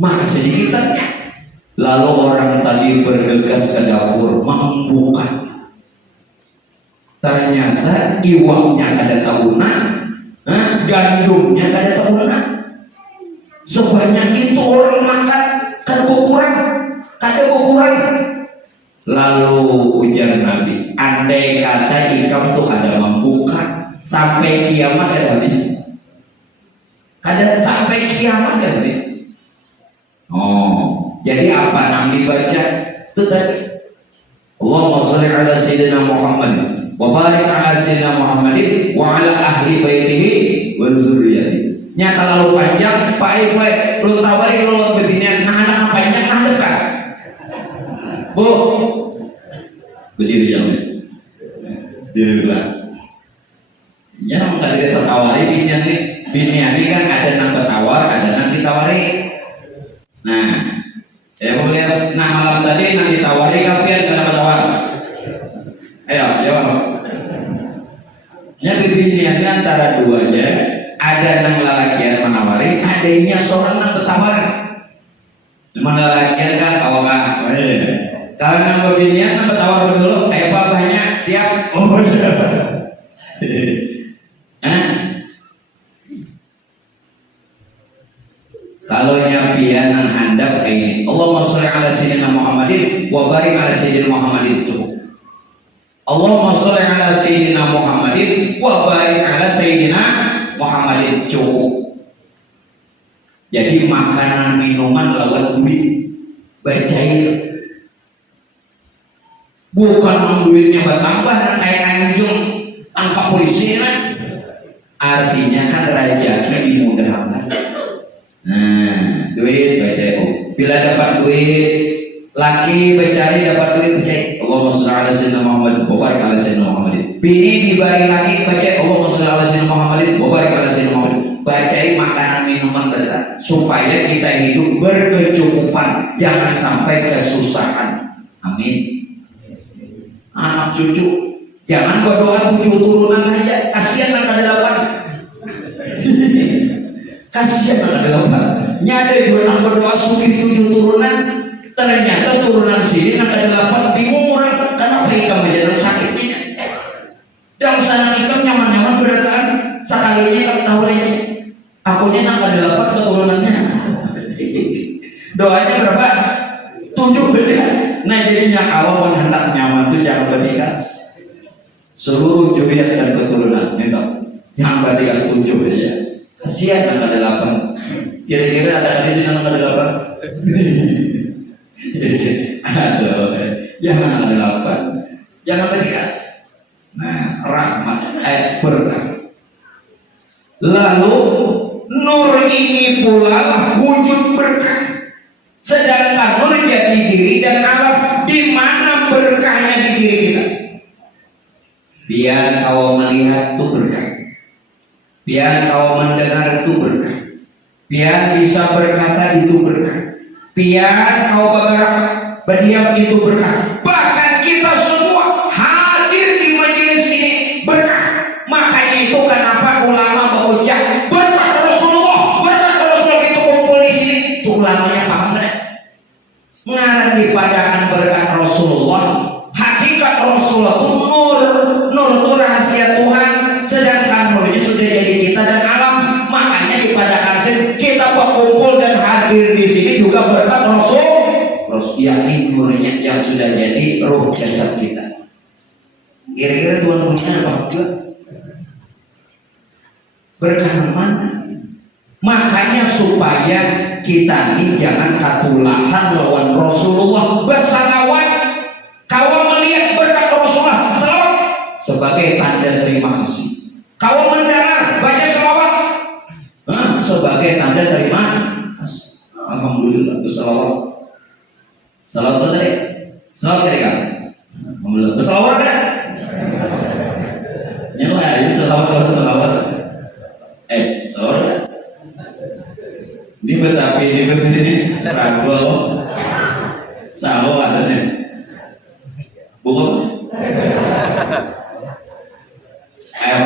maka sedikit ternyata. Lalu orang tadi bergegas ke dapur membuka. Ternyata iwaknya kada tahunan, gandumnya kada tahunan. Sebanyak itu orang makan, kada kurang. Lalu ujar Nabi, andai kata ikam tuh ada membuka sampai kiamat ada habis. Kada sampai kiamat ada habis. Oh, jadi apa Nabi baca? Itu tadi. Allahumma sholli ala sayyidina Muhammad wa barik ala sayyidina Muhammadin wa ala ahli baitihi wa dzurriyyatihi. Nya terlalu panjang, Pak lu tawari lu beginian, nah anak panjang nah dekat. Bu, berdiri jauh. Diri dulu. Ya, nggak ada tertawari binian nih. Binian ini kan ada nang bertawar, ada nang ditawari. Nah, ya mau lihat, nah malam tadi nang ditawari kapian karena bertawar. Ayo, jawab. Ya, binian ini antara dua aja. Ada nang lalakian menawari, adanya seorang nang bertawar. Cuma lalakian kan awak. Kalau nang binian nang bertawar dulu, kayak babanya siap. Oh, kalau nyapian nang handap kayak ini, Allahumma sholli ala sayyidina Muhammadin wa barik ala sayyidina Muhammadin cukup. Allahumma sholli ala sayyidina Muhammadin wa barik ala sayyidina Muhammadin cukup. Jadi makanan minuman lawan duit bercair. Bukan duitnya bertambah dan kayak anjing tangkap polisi lah. Artinya kan rezeki dimudahkan. Nah, duit bercair. Bila dapat duit, laki bercari dapat duit bercair. Allahumma sholli ala sayyidina Muhammad wa barik ala sayyidina Muhammad. Bini dibari laki bercair. Allahumma sholli ala sayyidina Muhammad wa barik ala sayyidina Muhammad. Bercair makanan minuman bercair supaya kita hidup berkecukupan, jangan sampai kesusahan. Amin. Anak cucu jangan berdoa cucu turunan aja, kasihan anak delapan. Kasihan anak delapan. Nyada yang berdoa suki cucu turunan, ternyata turunan sini anak delapan bingung orang karena ikam aja sakitnya. Dan sana ikam nyaman-nyaman berataan sekalinya kamu tahu lagi. Aku ini anak delapan keturunannya. Doanya berapa? 7 beda. Nah jadinya awal hendak nyaman itu jangan berdikas seluruh juriat dan keturunan minta jangan berdikas 7 ya. Kasihan angka 8. Kira-kira ada hadis yang angka 8. Aduh, jangan angka 8. Jangan berdikas. Nah rahmat berkah. Lalu nur ini pula lah wujud berkah. Sedangkan nur jadi diri dan alam, di mana berkahnya di diri kita? Biar kau melihat itu berkah, biar kau mendengar itu berkah, biar bisa berkata itu berkah, biar kau berdiam itu berkah. Bahkan kita semua hadir di majelis ini berkah. Makanya itu kenapa ulama berucap berkah Rasulullah itu kumpul di sini. Itu ulamanya paham benar. Mengarang dipadakan berkat Rasulullah. Hakikat Rasulullah itu nur itu rahasia Tuhan. Sedangkan nurnya sudah jadi kita dan alam. Makanya dipadakan kita berkumpul dan hadir di sini juga berkat Rasul. Yakni nurnya yang sudah jadi roh jasad kita. Kira-kira Tuhan punya apa juga? Berkah mana? Makanya supaya kita ini jangan katulahan lawan Rasulullah bersalawat. Kau melihat berkat Rasulullah sebagai tanda terima kasih. Kau mendengar baca selawat sebagai tanda terima kasih. Alhamdulillah berselawat. Salawat tadi. Salawat tadi kan? Alhamdulillah berselawat kan? Nyala ya selawat. Selawat kan? Ini betapi ini ragu salawat ada nih. Bukan? Ayo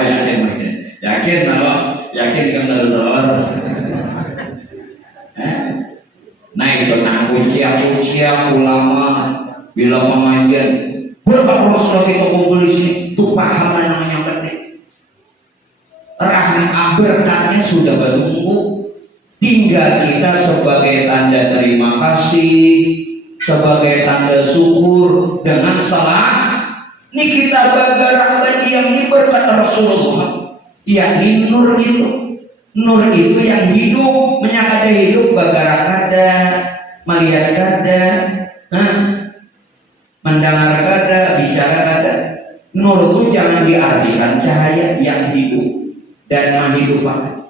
yakin kalau yakin kan ada salawat. Nah itu kuncian ulama bila pengajian berkat Rasul kita kumpul di sini tuh paham namanya penting. Rahmat berkatnya sudah menunggu, tinggal kita sebagai tanda terima kasih, sebagai tanda syukur dengan salah. Ini kita bergerak yang ini berkat Rasulullah, yakni nur itu. Nur itu yang hidup, menyakada hidup, bergerak kada, melihat kada, mendengar kada, bicara kada. Nur itu jangan diartikan cahaya yang hidup dan menghidupan.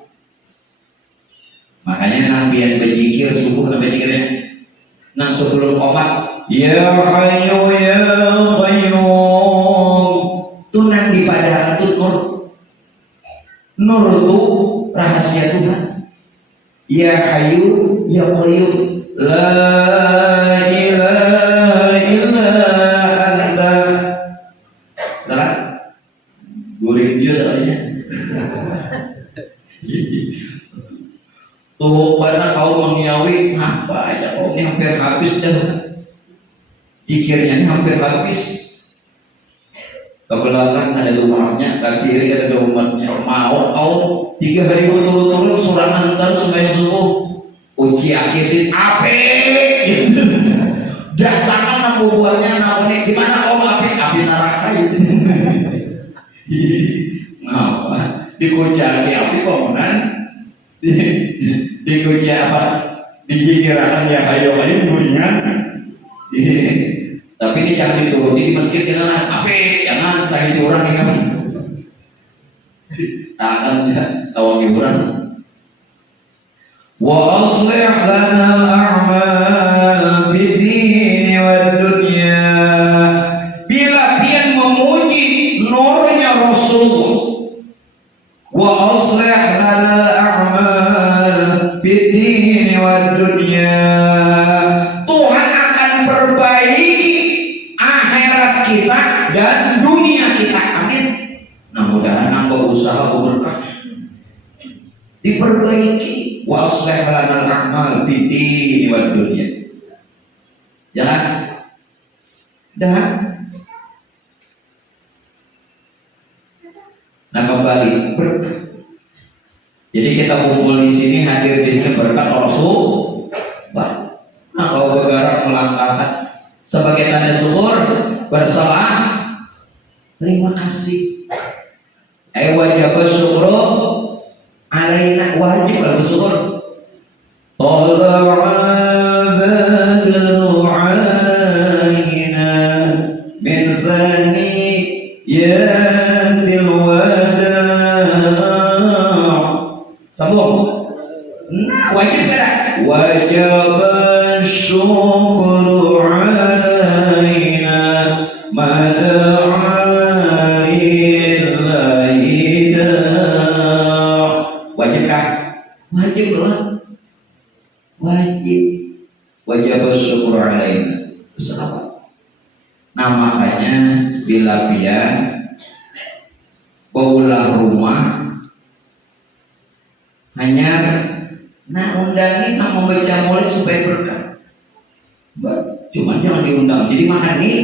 Makanya Nabi yang berzikir subuh dan berzikirnya, nah sebelum qomat, ya Hayyu ya Qayyum, itu nanti pada itu nur. Nur itu rahasia Tuhan. Ya Hayyu ya Qayyum, la ilaha illa anta. Salah? Gurih dia soalnya. Tuh pada kau mengiawi apa ya? Kau ini hampir habis dah. Zikirnya ini hampir habis. Ke belakang ada rumahnya, ke kiri ada umatnya. Mau kau 3 hari berturut-turut surah antar sembahyang subuh, uji akisin ape gitu. Datangkan bubuhannya namanya di mana kau api neraka itu. Ngapa? Dikucai api bangunan, dikucai apa? Dikirakan ya kayu guringan. Tapi ini jangan dituruti di masjid kita lah. Ape jangan tadi orang yang kami. Takkan ya tawang hiburan. Wa aslih lana al-a'mal bid-din wad dunya. Bila kian memuji nurnya Rasulullah, wa aslih lana al-a'mal bid-din wad dunya, Tuhan akan perbaiki akhirat kita dan dunia kita. Amin. Nah mudah-mudahan nambah usaha berkah diperbaiki. Wa aslih lana al-a'mal bid-din wad dunya. Jangan dah. Nah kembali berkah. Jadi kita kumpul di sini, hadir di sini berkat Rasul. Nah kalau bergerak melangkahkan sebagai tanda syukur, bersalah, terima kasih. Wajib bersyukur alaina, wajib kalau bersyukur. Tala'al badru alaina min thaniyatil wada'. Sambung. Nah, wajib kada? Wajib syukru alaina mada'a lillahi da'. Wajibkah? Wajib loh. Wajib syukru alaina. Terus apa? Nah makanya bila pian baulah rumah hanya nah undangin nak membaca maulid supaya berkah. Cuman jangan diundang jadi makan nih.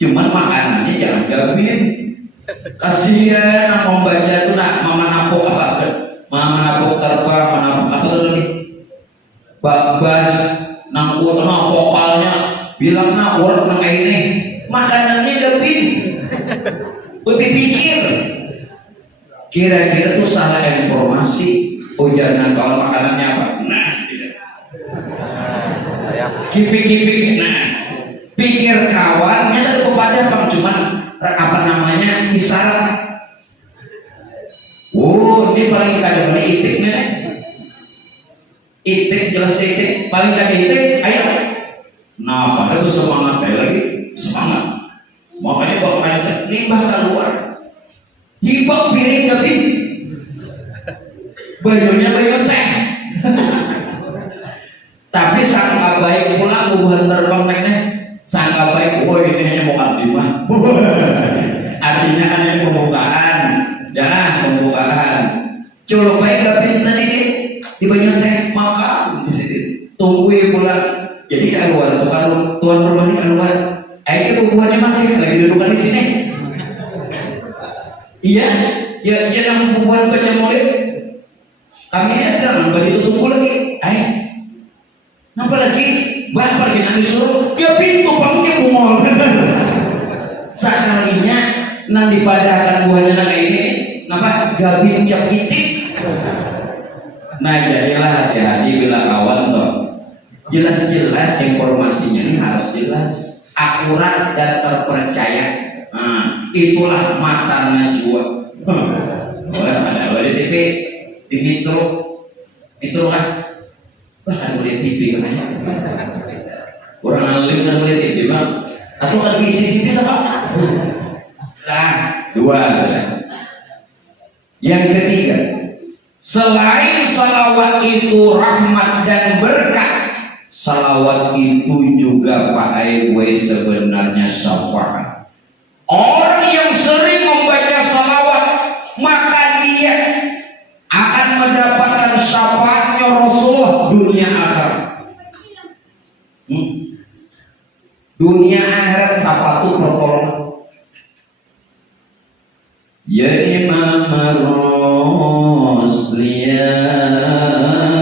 Cuman makanannya jangan jamin. Kasihan nak membaca itu nak mama napuk apa? Mama napuk terbang, menapuk apa tadi? Babas nang vokalnya bilang nak work nang ini makanannya jamin. Berpikir kira-kira tuh salah informasi. Ujarnya kalau makanannya apa? Nah, kipi-kipi. Nah, pikir kawannya ada kepada bang cuman apa namanya isyarat. Oh ini paling kadang mana itik nih, itik jelas itik paling kadang itik ayo. Nah pada tuh semangat kayak lagi semangat. Makanya bawa kancet limbah keluar, hibak piring tapi bayunya bayu teh. Tapi sangka baik pulang bukan terbang nenek. Sangka baik, oh ini hanya mau mah. Artinya hanya pembukaan, jangan pembukaan. Colo baik gak pintar ini di banyak teh makan di situ. Tungguin pulang. Jadi keluar, bukan tuan rumah ini keluar. Ayo bubuhannya masih lagi dudukan di sini. Iya, ya yang bubuhan baca murid. Kami ada nambah ditunggu lagi. Ayo, nambah lagi. Bapak lagi nanti suruh dia pintu pangnya bungol. Sekalinya nanti padahkan buahnya kayak ini, napa gabin cap itik. Nah jadilah hati-hati bila kawan toh. Jelas-jelas informasinya ini harus jelas, akurat dan terpercaya. Nah, itulah mata najwa. Ada di TV, di Metro kan. Bahkan boleh TV kan. Orang alim kan boleh TV bang. Atau kan isi TV sama. Nah, dua saja. Yang ketiga, selain salawat itu rahmat dan berkah, salawat itu juga Pak Aiwe sebenarnya syafaat. Orang yang sering membaca salawat maka dia akan mendapatkan syafaatnya Rasulullah dunia akhirat. Dunia akhirat syafaat pertolongan. Ya Imam Rusliya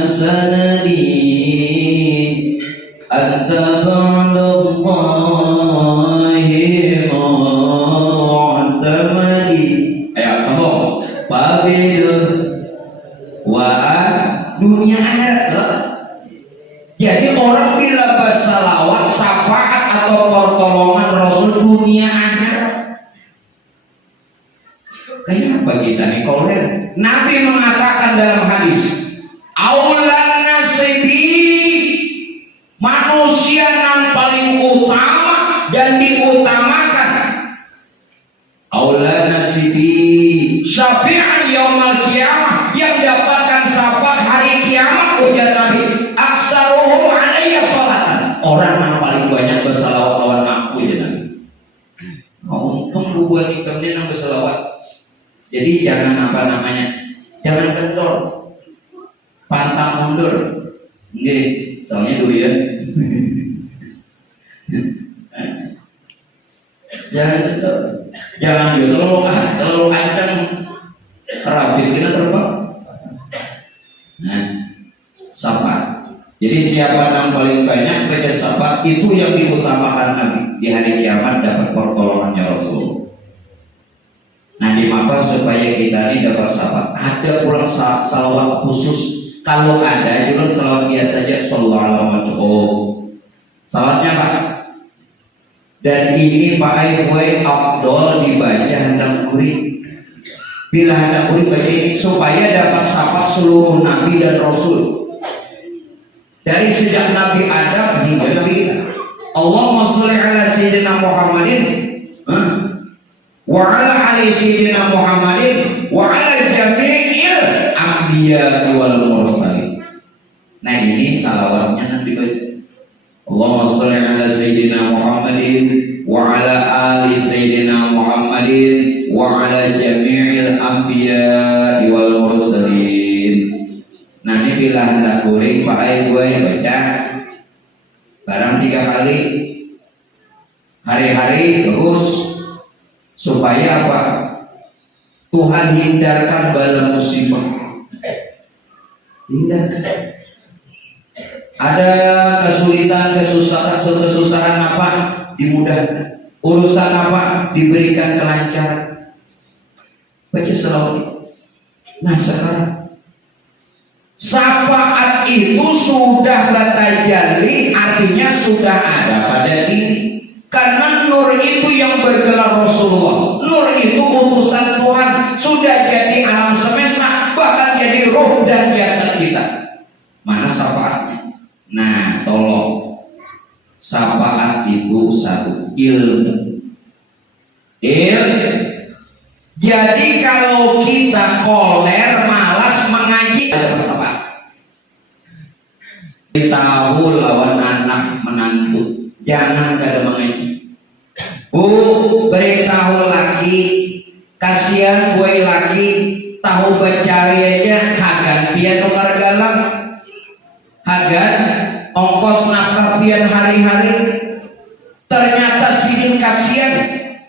sanadi anta ba'dallahi mu'tamadi. Ayo sambung. Babidu wa dunia akhirat. Jadi orang bila bersalawat syafaat atau pertolongan Rasul dunia akhirat. Kenapa kita nih koler? Nabi mengatakan dalam hadis, aulan nasibi, manusia yang paling utama dan diutamakan. Aulan nasibi, syafi'an yaumal qiyamah, yang dapatkan syafaat hari kiamat. Ujar Nabi, aksaruhum alayya sholatan, orang yang paling banyak bersalawat lawan aku. Ujar Nabi. Untung bubuhan hitam ini yang bersalawat. Jadi jangan apa namanya, jangan kendor, pantang mundur. Nggih, soalnya dulu ya. Jangan kendor, jangan juga terlalu kencang, rapi kita terbang. Nah, syafaat. Jadi siapa yang paling banyak baca syafaat itu yang diutamakan Nabi di hari kiamat dapat pertolongannya Rasul. Nah, di mapa supaya kita ini dapat syafaat. Ada pulang salawat khusus. Kalau ada juga salawat biasa saja. Sallallahu alaihi wasallam. Salawatnya Pak. Dan ini Pak Aiwe Abdul dibaca hendak kuring. Bila hendak kuring baca ini supaya dapat syafaat seluruh Nabi dan Rasul. Dari sejak Nabi Adam hingga Nabi Allahumma sholli ala sayyidina Muhammadin. Wa ala ali sayyidina Muhammadin wa ala jami'il anbiya wal mursalin. Nah ini salawatnya Nabi baca. Allahumma sholli ala sayyidina Muhammadin wa ala ali sayyidina Muhammadin wa ala jami'il anbiya wal mursalin. Nah ini bila hendak kuring Pak Aiwe baca barang 3 kali hari-hari terus. Supaya apa? Tuhan hindarkan bala musibah. Hindarkan. Ada kesulitan, kesusahan apa? Dimudahkan. Urusan apa? Diberikan kelancaran. Baca selawat. Nah sekarang syafaat itu sudah batajalli, artinya sudah ada pada diri. Karena nur itu yang bergelar Rasulullah. Nur itu utusan Tuhan, sudah jadi alam semesta, bahkan jadi roh dan jasad kita. Mana syafaatnya? Nah, tolong. Syafaat itu satu ilmu. Jadi kalau kita koler, malas mengaji, ada syafaat. Tahu lawan anak menantu, jangan kada mengaji. Beritahu laki, kasihan buai laki, tahu bacari aja, hagan pian nukar galang, hagan ongkos nafkah pian hari-hari. Ternyata sidin kasihan,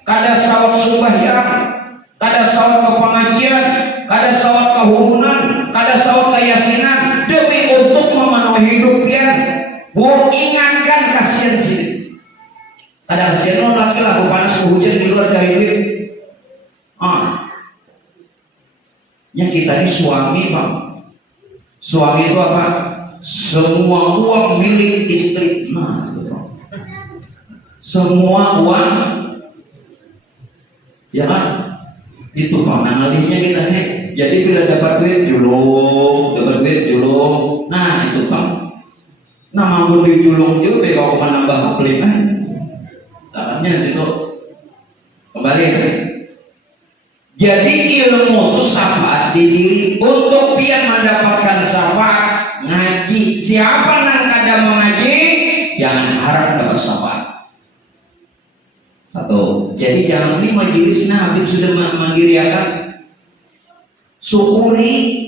kada sawat subahyang, kada sawat ke pengajian, kada sawat ke hurunan, kada sawat ke yasinan, demi untuk memenuhi hidup pian. Ingatkan kasihan sidin. Ada kasihan laki lah, panas hujan di luar dari duit. Yang kita ini suami, Pak. Suami itu apa? Semua uang milik istri. Semua uang, ya kan? Itu Pak, ngalihnya kita nih. Jadi bila dapat duit julung, nah itu Pak. Nama gue dijulung juga, kalau menambah belian. Caranya situ kembali. Jadi ilmu itu syafaat di diri. Untuk pian mendapatkan syafaat, ngaji. Siapa yang kada mengaji, jangan harap dapat syafaat. Satu. Jadi jangan ini majelis Habib sudah menggiriakan. Syukuri.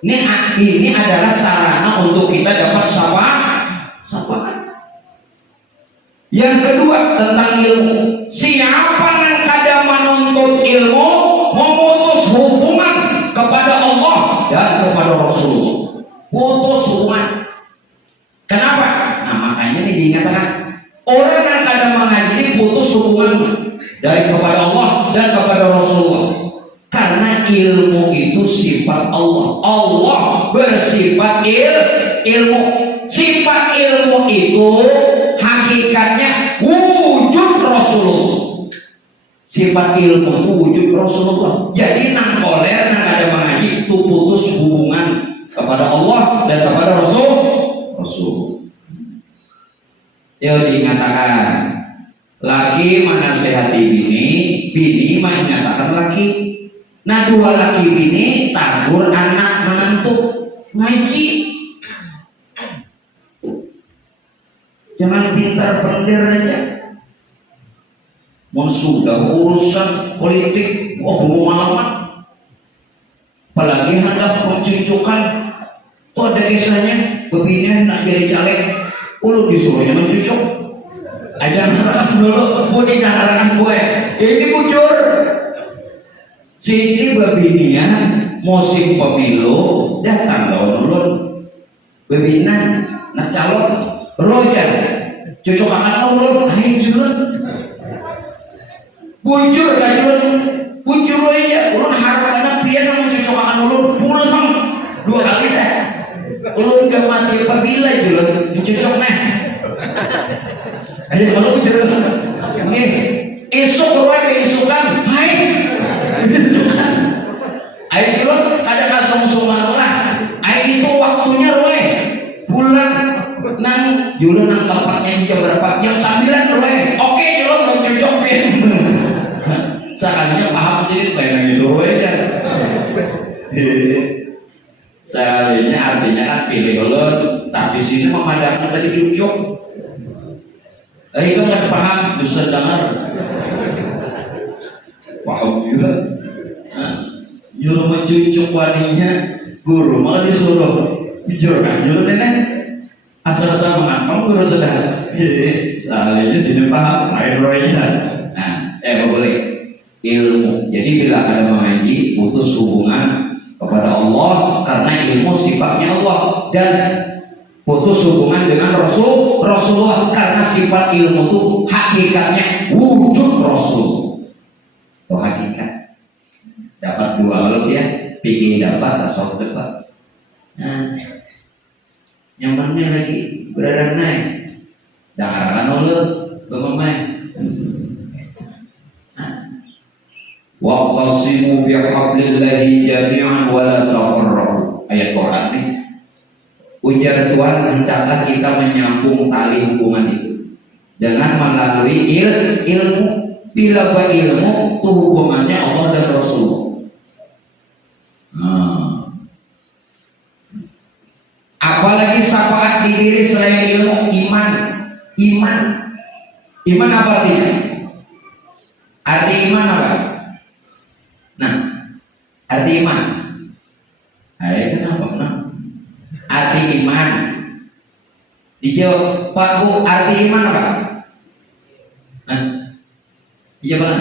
Ini adalah sarana untuk kita dapat syafaat. Yang kedua tentang ilmu. Siapa yang kada menuntut ilmu, memutus hubungan kepada Allah dan kepada Rasulullah. Putus hubungan. Kenapa? Nah makanya ini diingatkan, orang yang kada mengaji putus hubungan dari kepada Allah dan kepada Rasulullah. Karena ilmu itu sifat Allah. Allah bersifat ilmu. Sifat ilmu itu hakikatnya wujud Rasulullah. Sifat ilmu itu wujud Rasulullah. Jadi nang koler, nang ada mengaji itu putus hubungan kepada Allah dan kepada Rasul. Ya dinyatakan laki menasehati bini menyatakan laki. Nah dua laki bini tabur anak menantu ngaji. Jangan pintar pendir aja. Sudah urusan politik, belum alamat. Apalagi hendak mencucukkan. Tuh ada kisahnya, begini nak jadi caleg, disuruhnya mencucuk. Ada ngarang dulu, budi ngarang gue. Ini bujur. Sini babinian musim pemilu datang ulun. Bebinan nak calon roja cocok akan ulun aing julun. Bujur kan ulun. Bujur aja ulun harapana pian mau cocok akan ulun pulang 2 kali dah. Ulun ke mati apabila julun cocok nah. Ayo kalau bujur. Nggih. Esok roe keisukan. Hai. Ayo julun kada kasung-sungan lah. Ayo itu waktunya roe. Pulang nang julun nang tempatnya jam berapa? Jam 9 roe. Oke julun mau cocok pian. Seharusnya paham sih kayak gitu aja. Seharusnya artinya kan pilih ulun, tapi sini memandangkan tadi cucuk. Itu kan paham, bisa dengar. Paham juga. Juru mencucuk waninya, guru malah disuruh jujur kan, juru nenek asal-asal mengampang guru sudah. Seharusnya sini paham, lain roynya. Nah, boleh. Ilmu. Jadi bila ada mengaji putus hubungan kepada Allah karena ilmu sifatnya Allah, dan putus hubungan dengan Rasulullah karena sifat ilmu itu hakikatnya wujud Rasul. Itu hakikat. Dapat 2 kalau dia pikir dapat asal dapat. Nah, yang mana lagi berada naik. Jangan ulun Bagaimana? Waqtasimu bihablillahi jami'an wa la tafarraqu. Ayat Quran nih. Ujar Tuhan, hendaklah kita menyambung tali hubungan itu dengan melalui ilmu. Bila berilmu, itu hubungannya Allah dan Rasul. Apalagi syafaat di diri selain ilmu, iman apa artinya? Arti iman apa? Nah, arti iman. Kenapa? Nah, arti iman. Dijawab, Pak Bu, arti iman apa? Nah, dijawab.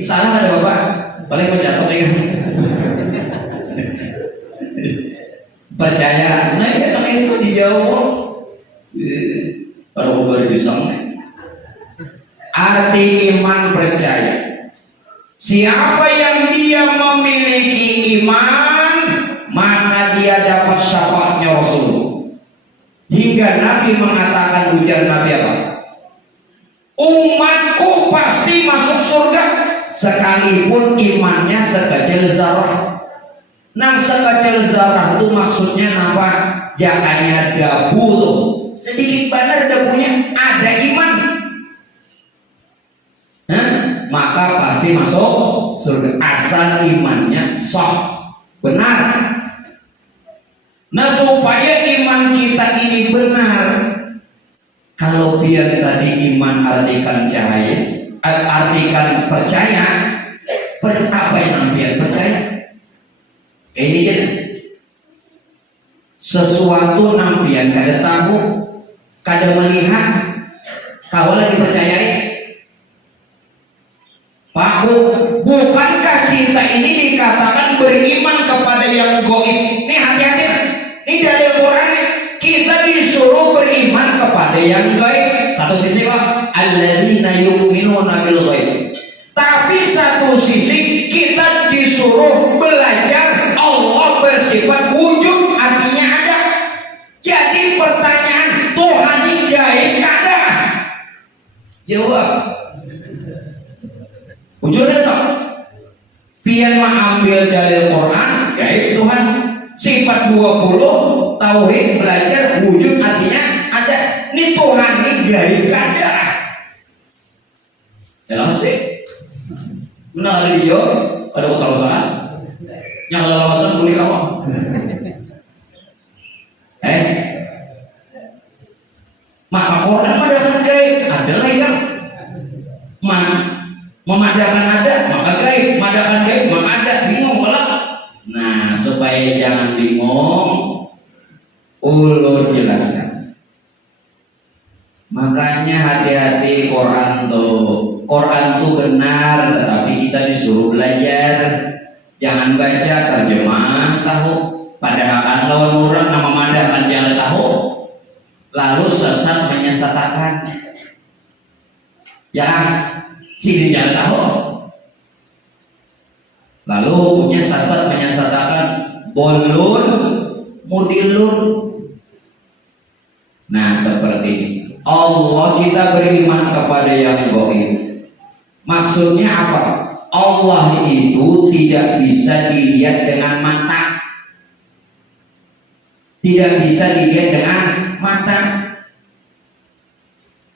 Salah ada Bapak? Paling menjatuh ya. Percaya. Nah, itu dijawab. Pada baru bisa. Arti iman percaya. Siapa yang dia memiliki iman, maka dia dapat syafaatnya Rasul. Hingga Nabi mengatakan, ujar Nabi apa? Umatku pasti masuk surga sekalipun imannya sekecil zarah. Nah, sekecil zarah itu maksudnya apa? Jangannya debu tuh. Sedikit banget debunya, ada iman. Maka pasti masuk surga asal imannya sah, benar. Nah, supaya iman kita ini benar, kalau biar tadi iman artikan cahaya, artikan percaya, apa yang namanya percaya? Ini jadi sesuatu nampian kada tahu, kada melihat, kau lagi percayai. Pak Bu, bukankah kita ini dikatakan beriman kepada yang gaib? Nih hati-hati, ini dari Quran. Kita disuruh beriman kepada yang gaib. Satu sisi Pak, alladzina yu'minuna bil ghaib. Tapi satu sisi kita disuruh belajar Allah bersifat wujud, artinya ada. Jadi pertanyaan, Tuhan ini gaib kada? Jawab. Ujurnya tak? Pian mengambil dari Quran, gaib Tuhan. Sifat 20, tauhid belajar wujud, artinya ada. Ini Tuhan ini gaib kada? Jelas sih. Benar ada dijawab, ada keterasan. Yang lalasan boleh kamu. Maka Quran mengadakan gaib, adalah yang memadakan ada, maka gaib, mengadakan gaib, maka ada. Bingung kalau. Nah, supaya jangan bingung, ulun jelaskan. Makanya hati-hati Quran tuh. Quran tuh benar, tetapi kita disuruh belajar. Jangan baca terjemahan tahu. Padahal kan lawan orang nama madakan jangan tahu. Lalu sesat menyesatkan. Ya, sini jangan tahu. Lalu punya sesat menyesatkan, bolun, mudilun. Nah, seperti ini. Allah kita beriman kepada yang gaib. Maksudnya apa? Allah itu tidak bisa dilihat dengan mata. Tidak bisa dilihat dengan mata.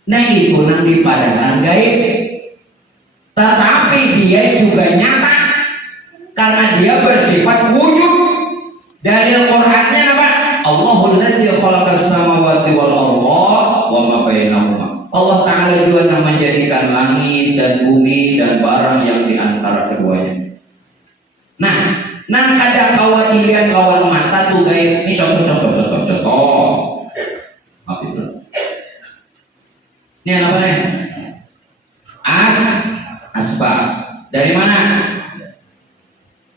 Nah, itu yang dipadakan gaib. Tetapi dia juga nyata karena dia bersifat wujud. Dari Al-Qur'annya apa? Allahul ladzi khalaqas samawati wal arda wa ma bainahuma. Allah Ta'ala juga yang menjadikan langit dan bumi dan barang yang di antara keduanya. Nah kada kawan dilihat kawan mata tuh gaib. Ini contoh. Apa itu? Ini apa nih? Asbab. Dari mana?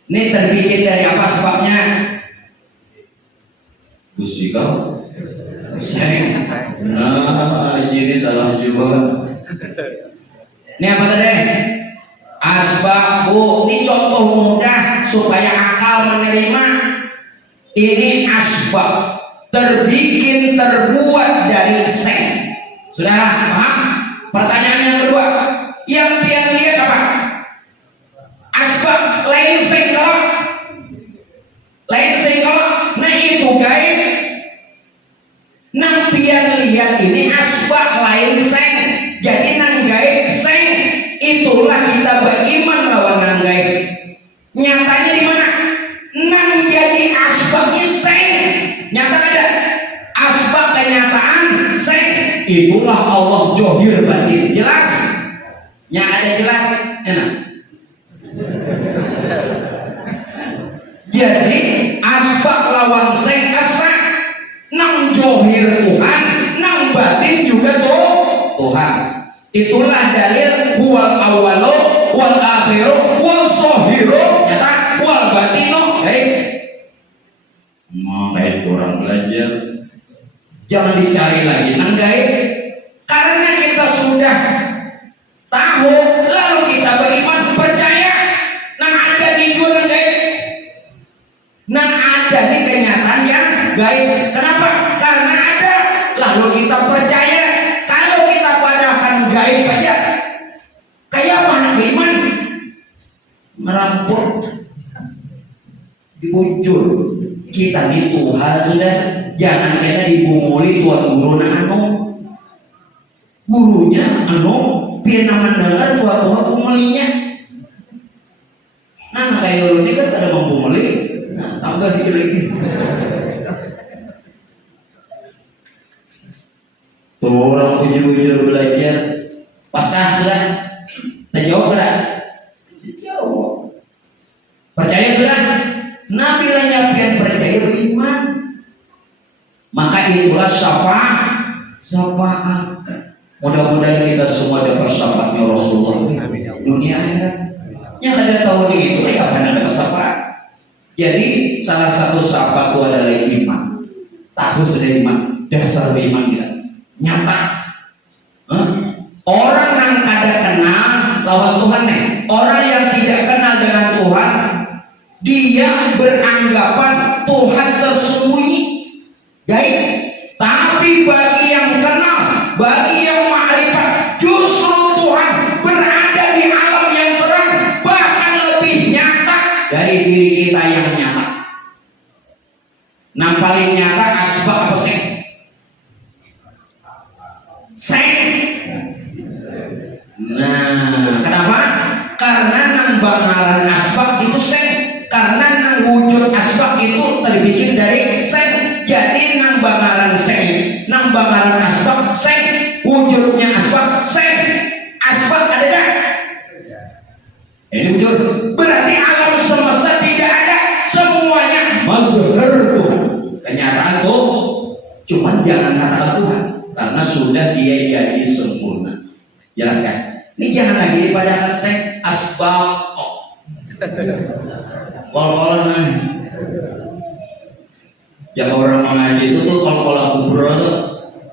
Ini terbikin dari apa sebabnya? Gusti kau? Nah, jadi salah juga. Ini apa tadi? Asbabu. Ini contoh mudah supaya akal menerima. Ini asbab terbikin terbuat dari sen. Sudah paham? Pertanyaan yang kedua, yang pian lihat apa? Asbab lain sengkelok. Lain sengkelok. Nah itu guys. Nang pian lihat ini asbab lain seng. Jadi nang gaib seng. Itulah kita beriman lawan nang gaib. Nyatanya di mana? Nang jadi asbabnya seng. Nyata ada. Asbab kenyataan seng. Itulah Allah johir batin. Jelas? Yang ada jelas? Enak. Jadi asbab lawan seng asa. Nang johir Tuhan, nang batin juga Tuhan. Itulah dalil wal awalo wal akhiru wal sohiru nyata wal batino. Makanya orang belajar jangan dicari lagi nang gaib, karena kita sudah tahu lalu kita beriman percaya nang ada di dunia gaib, nang ada di kenyataan yang gaib. Kenapa? Karena ada lalu kita percaya. Kalau kita padahkan gaib aja kayak mana beriman merampok dibujur kita di Tuhan sudah. Jangan kita dibunguli tuan guru na anu gurunya anu pian mendengar tuan guru bungulinya. Nah kayak ini kan ada membunguli. Nah tambah dikit lagi. Tuh orang ujur-ujur belajar pasah sudah terjawab sudah terjawab. Percaya sudah. Nabi lainnya pian percaya beriman. Maka itulah syafaat. Mudah-mudahan kita semua dapat syafaatnya Rasulullah dunia akhirat. Yang ada tahu itu ya akan ada syafaat. Jadi salah satu syafaat itu adalah iman. Tahu sudah iman, dasar iman kita nyata. Orang yang kada kenal lawan Tuhan nih. Orang yang tidak kenal dengan Tuhan, dia beranggapan Tuhan tersembunyi. Gaib. Tapi bagi yang kenal, bagi yang ma'rifat, justru Tuhan berada di alam yang terang, bahkan lebih nyata dari diri kita yang nyata. Nah paling nyata asbab pesek. Seng. Nah kenapa? Karena nang bakalan asbab itu seng. Karena nang wujud asbab itu terbikin dari seng. Jadi nang bakaran seng, nang bakaran asbab seng, wujudnya asbab seng. Asbab ada tak? Ini wujud. Berarti alam semesta tidak ada, semuanya mazhar Tuhan. Kenyataan tuh, cuman jangan katakan Tuhan, karena sudah dia jadi sempurna. Jelas kan? Ini jangan lagi dipadahkan seng, asbab. Kol-kolan. Yang orang mengaji itu tuh kol-kolan kubro tuh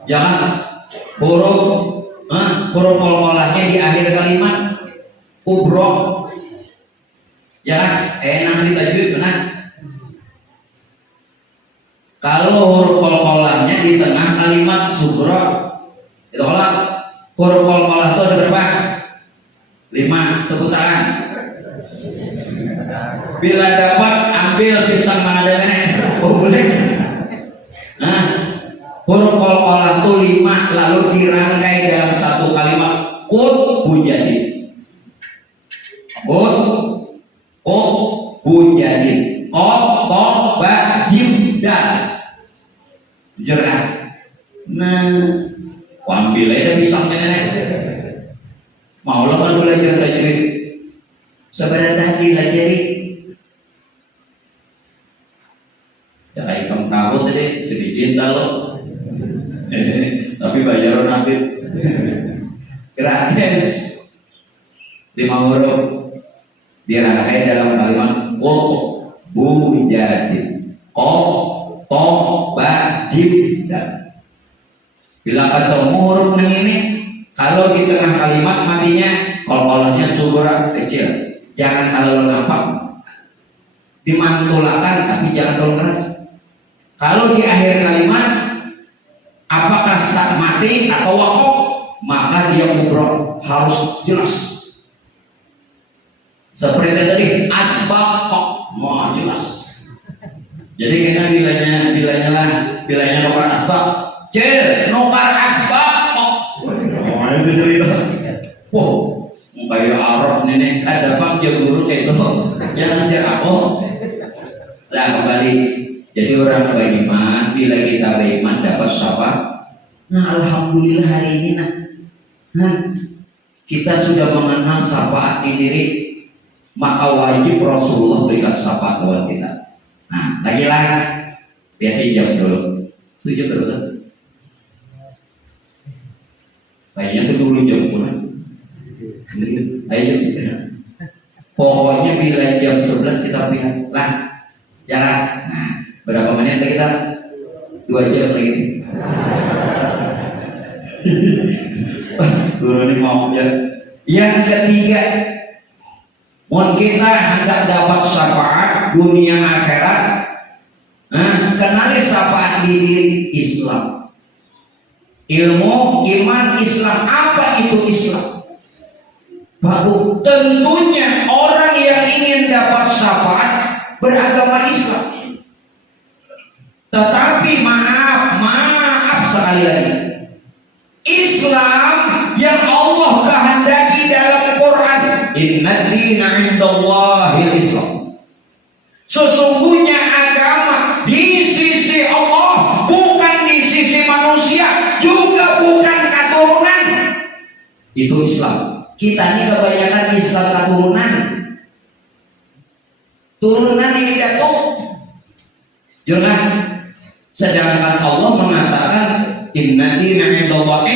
jangan huruf kol-kolannya di akhir kalimat kubro ya enak ditajwid benar. Kalau huruf kol-kolannya di tengah kalimat sugro itu kalau huruf kol-kolah itu ada berapa? 5 sebutan. Bila dapat ambil pisang mana ada nenek. Oh boleh. Nah, huruf kol-kolah itu 5 lalu dirangkai dalam satu kalimat kut bujadin. Kut bujadin. Kok ba jim dal. Jerah. Nah, ambil aja pisangnya nenek. Maulah kan belajar tajwid. Sebenarnya dilajari. Ya kayak kamu kabut tadi sedikit lo, tapi bayar nanti gratis 5 huruf dirangkai dalam kalimat kok bujadin to ba jim dan bila ketemu huruf yang ini kalau di tengah kalimat matinya kol-kolanya subur kecil, jangan kalau nampak dimantulakan tapi jangan terlalu keras. Kalau di akhir kalimat apakah merasa mati atau wakaf, maka dia umroh harus jelas. Seperti tadi asbab kok mau jelas. Jadi kita bilanya nukar asbab, nukar asbab kok. Oh itu cerita. Wow, kayak Arab nenek ada bang dia guru itu, jangan dia apa. Nah kembali, jadi orang beriman, bila kita beriman dapat syafaat. Nah alhamdulillah hari ini kita sudah mengenal syafaat di diri, maka wajib Rasulullah berikan syafaat buat kita. Nah lagi lihat jam dulu, itu jam berapa? Kayaknya itu dulu jam pulang. Ayo, pokoknya bila jam 11 kita pindah lah jalan. Nah, berapa menit lagi kita? 2 jam lagi. Guru ini mau ya. Yang ketiga, mohon kita hendak dapat syafaat dunia akhirat. Kenali syafaat di diri Islam. Ilmu, iman, Islam. Apa itu Islam? Baru tentunya orang yang ingin dapat syafaat beragama Islam. Tetapi maaf sekali lagi, Islam yang Allah kehendaki dalam Quran, inna dina indallahil Islam. Sesungguhnya agama di sisi Allah, bukan di sisi manusia, juga bukan keturunan. Itu Islam. Kita ini kebanyakan Islam turunan ini jatuh. Jangan. Sedangkan Allah mengatakan inna dina indallah.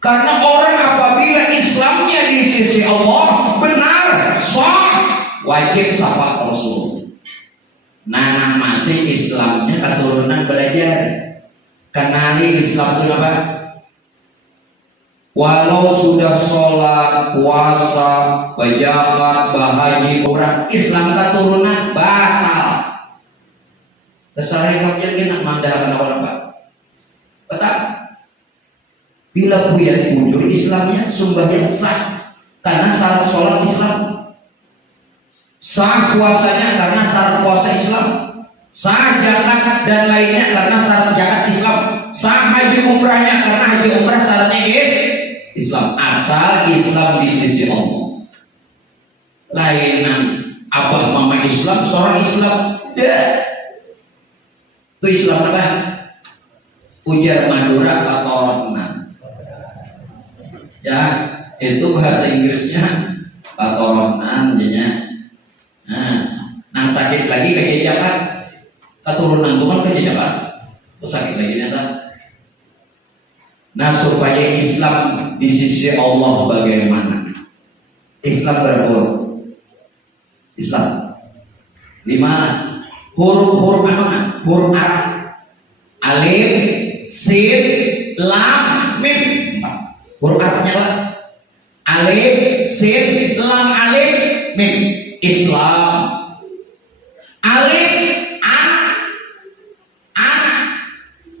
Karena orang apabila Islamnya di sisi Allah benar, sah, wajib syafaat Rasul. Nah masih Islamnya keturunan belajar. Kenali Islam itu apa? Walau sudah sholat, puasa, berzakat, berhaji, umrah, Islam keturunan batal. Kesalahan kalian kena mandang orang pak. Betul. Bila buyat bujur Islamnya sembahyang sah karena syarat sholat Islam, sah puasanya karena syarat puasa Islam, sah zakat dan lainnya karena syarat zakat Islam, sah haji umrahnya karena haji umrah syaratnya Islam. Asal Islam di sisi Allah. Lainan abah mama Islam, seorang Islam. Itu Islam apa? Ujar Madura atau Rotna. Ya, itu bahasa Inggrisnya atau Rotna jadinya. Nah, sakit lagi kejejakan. Keturunan itu kan kejejakan. Itu sakit lagi nyata. Nah supaya Islam di sisi Allah bagaimana? Islam berapa? Islam 5 huruf mana? Huruf Arab. Alif, sin, lam, mim. 4. Huruf Arabnya apa? Alif, sin, lam, alif, mim. Islam. Alif, anak.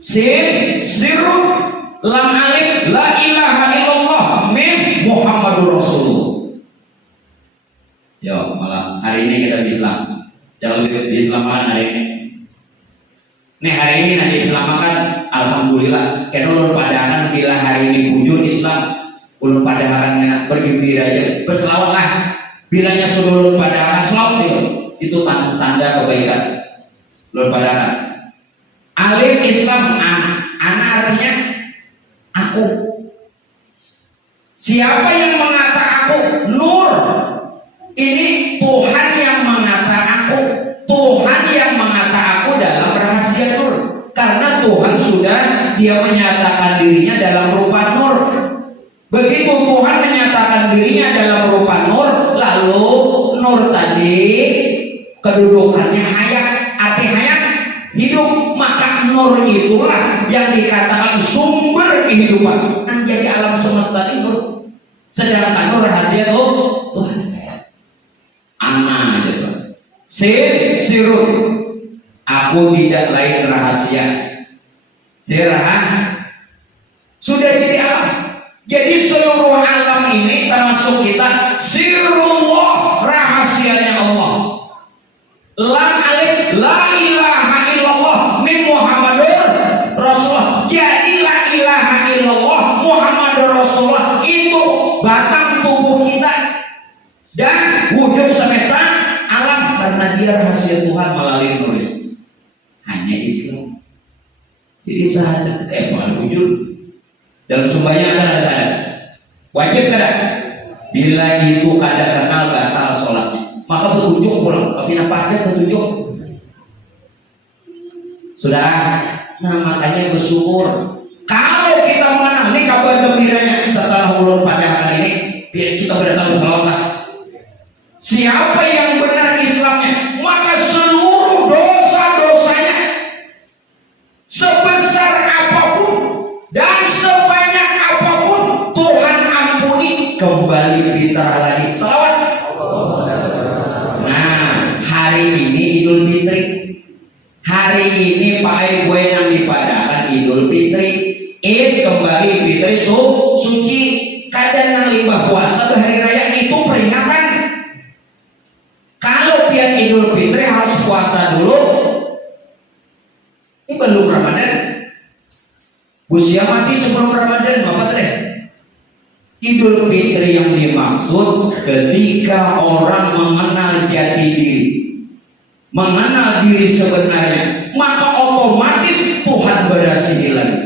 Sin, sirun. Lam alif la ilaha illallah, mim Muhammadur Rasulullah. Ya malah hari ini kita di Islam. Jangan lupa di Islam hari ini. Nih hari ini nanti Islam kan alhamdulillah. Karena ulun padahan bila hari ini bujur Islam, ulun padahan bergembira aja, berselawatlah. Bilanya sudah ulun padahan selawat itu tanda kebaikan. Ulun padahan. Alif Islam anak artinya aku. Siapa yang mengata aku? Nur. Ini Tuhan yang mengata aku. Tuhan yang mengata aku dalam rahasia nur. Karena Tuhan sudah dia menyatakan dirinya dalam rupa nur. Begitu Tuhan menyatakan dirinya dalam rupa nur, lalu nur tadi kedudukannya hayat, arti hayat hidup, maka nur itulah yang dikatakan sumber kehidupan. Kan jadi alam semesta ini nur. Sedangkan nur rahasia itu Tuhan. Ana gitu. Sirun. Aku tidak lain rahasia. Sirah sudah jadi alam. Jadi seluruh alam ini termasuk kita sirrullah, rahasianya Allah. La alif la ilaha illallah min Muhammadur Rasulullah. Jadi la ilaha illallah Muhammadur Rasulullah itu batang tubuh kita dan wujud semesta alam, karena dia rahasia Tuhan melalui nurnya. Hanya Islam. Jadi syahadat bukan wujud. Dalam sembahyang ada syahadat. Wajib kada? Bila itu kada kenal batal sholatnya, maka berujung pulang. Tapi nampaknya tertunjuk. Sudah. Nah makanya bersyukur. Kalau kita menang, ini kabar gembiranya setelah ulur pada hari ini, kita berdatang bersalawat. Siapa yang benar Islamnya, maka seluruh dosa-dosanya sebesar apapun dan sebanyak apapun Tuhan ampuni. Kembali bicara lagi salawat. Nah hari ini Idul Fitri, hari ini Pak Ibu yang dipadakan Idul Fitri, kembali Fitri suci. Kadang nang limbah puasa ke hari raya itu peringatan. Kalau pian Idul Fitri harus puasa dulu. Ini belum Ramadan. Usia mati sebelum Ramadan, apa tadi? Idul Fitri yang dimaksud ketika orang mengenal jati diri, mengenal diri sebenarnya, maka otomatis Tuhan berhasil lagi.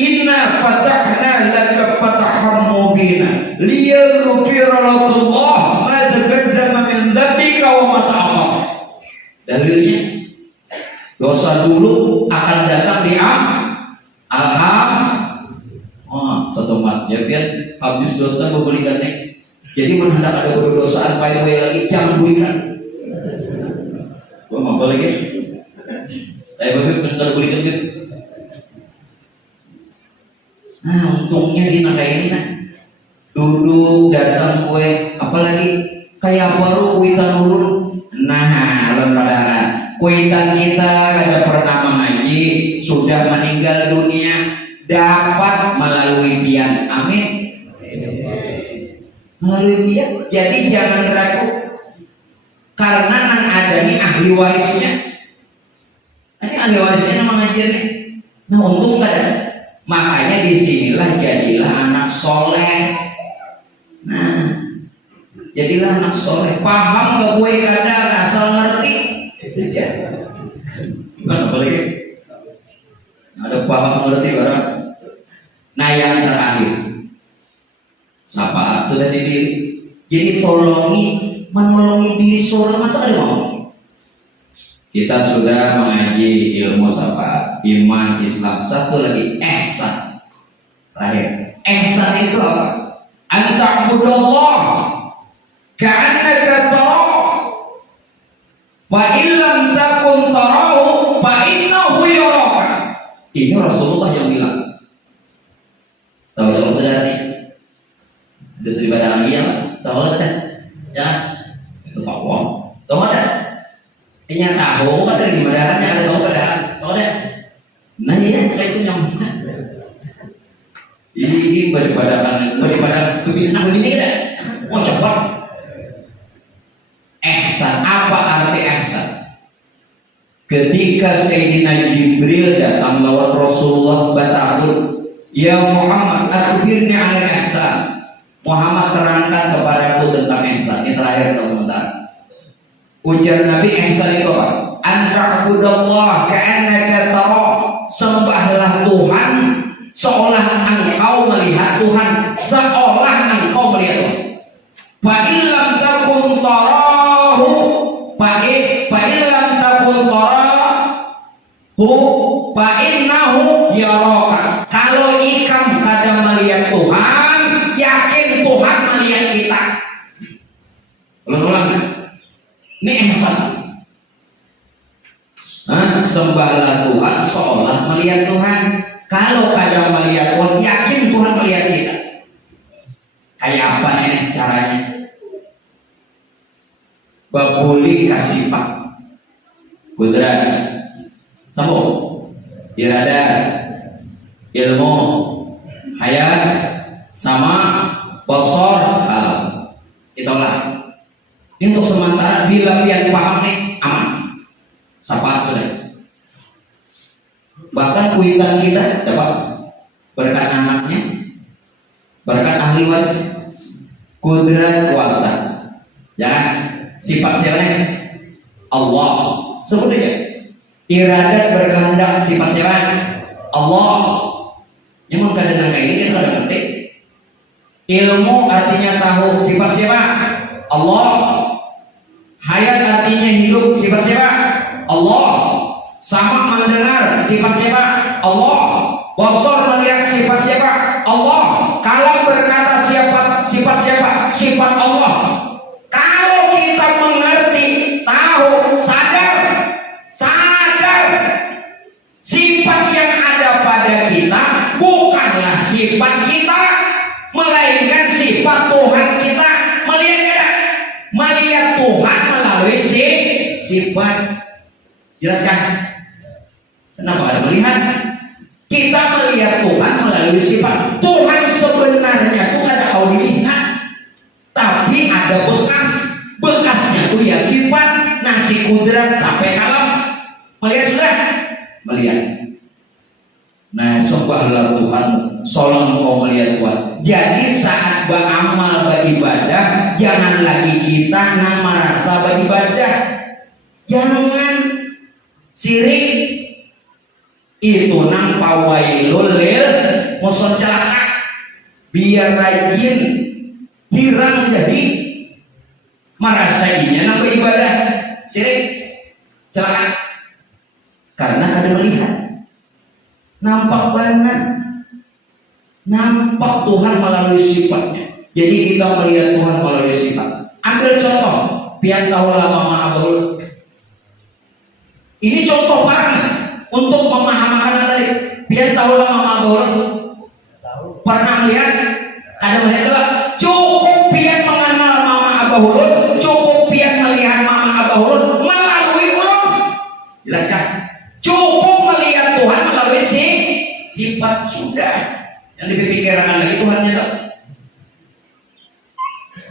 Inna fatahna laka fataham mubina liyaghfira lakallah ma taqaddama min dzambika wa ma ta'akhkhar. Dalilnya dosa dulu akan datang di satu mat ya biar habis dosa memberikan nek. Jadi menhendak ada berdosaan payah lagi jangan berikan. Gua mau apa lagi? Saya bentar berikan gitu. Nah untungnya di kayak ini nah duduk datang kue apalagi kayak baru kuitan ulun. Nah lembaran kuitan kita kada pernah mengaji sudah meninggal dunia dapat melalui pian. Amin. Melalui pian. Jadi jangan ragu karena nang adanya ahli warisnya. Ini ahli warisnya nama ngajarnya. Nah untung kada. Makanya disinilah jadilah anak soleh. Nah, jadilah anak soleh. Paham gak gue kadang asal ngerti. Itu ya. Bukan apa lagi? Ada paham ngerti barang. Nah yang terakhir, syafaat sudah di diri. Jadi menolongi diri seorang masa ada mau. Kita sudah mengaji ilmu syafaat, iman, Islam. Satu lagi, ihsan. Terakhir, ihsan itu apa? Anta'budallah ka'annaka tarahu fa illam takun tarahu fa innahu yaraka. Ini Rasulullah yang bilang. Tahu kalau saudara nih? Ada suri pada lagi ya? Tahu saudara? Ya, itu Allah. Tahu ada? Ini tahu ada gimana caranya ada tahu pada tahu deh. Nah iya kayak itu nyambung. Ini daripada pembinaan ini deh. Oh cepat. Ihsan, apa arti ihsan? Ketika Sayyidina Jibril datang lawan Rasulullah bertahun, ya Muhammad, akhbirni 'anil ihsan. Muhammad terangkan kepadaku tentang ihsan. Ini terakhir atau sebentar. Ujar Nabi ihsan itu apa? Anta'budallah ka'annaka tarah. Sembahlah Tuhan seolah engkau melihat Tuhan, seolah engkau melihat Tuhan. Fa illam takun tarahu fa illam takun tarahu fa innahu yaraka. Kalau ikam kada melihat Tuhan, yakin Tuhan melihat kita. Ulang-ulang. Ini ihsan. Sembahlah Tuhan seolah melihat Tuhan. Kalau kadang melihat Tuhan, yakin Tuhan melihat kita. Kayak apa nih caranya? Babuli kasih pak. Kudrat. Sambung. Irada. ilmu, hayat, sama, basar, kalam. Itulah. Ini untuk sementara bila pian paham nih aman. Sapa sudah. Bahkan kuitan kita dapat berkat anaknya, berkat ahli waris, kudrat kuasa. Ya, sifat siapa? Allah. Sebut aja. Iradat berkehendak sifat siapa? Allah. Memang kadang-kadang kayak ini kita ngerti. Ilmu artinya tahu sifat siapa? Allah. Hayat artinya hidup sifat siapa? Allah. Sama mendengar sifat siapa? Allah. Basar melihat sifat siapa? Allah. Kalam berkata sifat siapa? Sifat Allah. Kalau kita mengerti, tahu, sadar sifat yang ada pada kita bukanlah sifat kita, melainkan sifat Tuhan kita. Melihat Tuhan melalui sifat. Jelaskan? Kenapa ada melihat? Kita melihat Tuhan melalui sifat. Tuhan sebenarnya itu kada kau dilihat, tapi ada bekasnya tuh ya sifat, nasi kudrat sampai kalam. Melihat sudah? Melihat. Nah, subhanallah Tuhan, solong kau melihat Tuhan. Jadi saat beramal beribadah, jangan lagi kita merasa beribadah. Jangan sirik. Itu nang pawailul lil muson celaka. Biar rajin hirang jadi merasainya nang beribadah. Sirik celaka. Karena ada melihat. Nampak banget, nampak Tuhan melalui sifatnya. Jadi kita melihat Tuhan melalui sifat. Ambil contoh, pian tahu lama ma'abul. Ini contoh banget untuk memahami tadi. Pian tahu lama ma'abul. Pernah melihat? Ada melihat juga? Cukup pian mengenal Mama Abahulun, cukup pian melihat Mama Abahulun melalui ulun. Jelaskan? Cukup melihat Tuhan melalui sifat sudah. Yang dipikirkan lagi Tuhannya tak.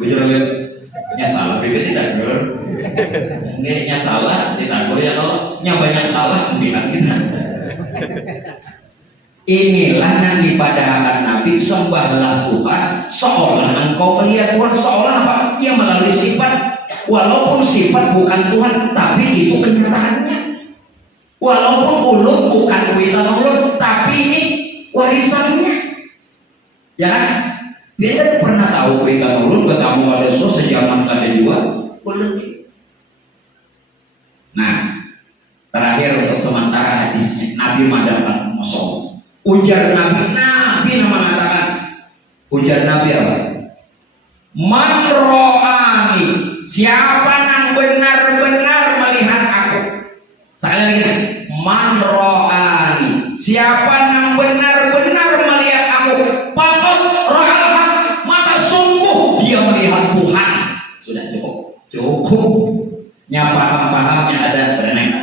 Bujurnya salah, bibit tidak ber. Enggaknya salah, ditagur ya kalau banyak salah bilang kita. Inilah yang dipadahkan Nabi, sembahlah Tuhan seolah engkau melihat Tuhan, seolah apa? Dia melalui sifat. Walaupun sifat bukan Tuhan, tapi itu kenyataannya. Walaupun ulut bukan kuitan ulut, tapi ini warisannya. Ya, dia pernah tahu kuitan ulut bertamu pada sejaman kali dua ulut. Nah, terakhir untuk sementara hadisnya Nabi madakan musuh. Ujar Nabi mengatakan, ujar Nabi apa? Man ro'ani, siapa yang benar-benar melihat aku? Saya lagi, man ro'ani, siapa yang benar-benar melihat aku? Pakot ro'alha, maka sungguh dia melihat Tuhan. Sudah cukup. Yang paham-pahamnya ada berenang.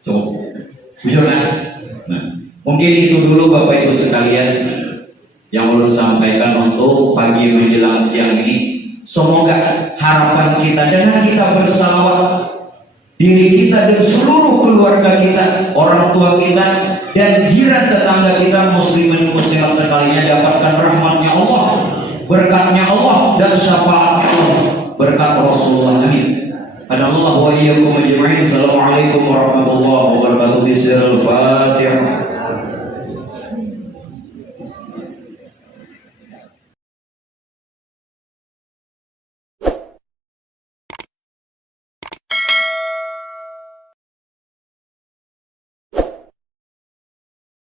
Cukup. Jujurlah. Nah, mungkin itu dulu Bapak Ibu sekalian yang ulun sampaikan untuk pagi menjelang siang ini. Semoga harapan kita dengan kita bersalawat, diri kita dan seluruh keluarga kita, orang tua kita dan jiran tetangga kita muslimin muslimat sekalian dapatkan rahmatnya Allah, berkatnya Allah dan syafaatnya Allah, berkat Rasulullah. Amin. Adallahu wa iyyakum ajma'in. Assalamualaikum warahmatullahi wabarakatuh. Bismillahirrahmanirrahim.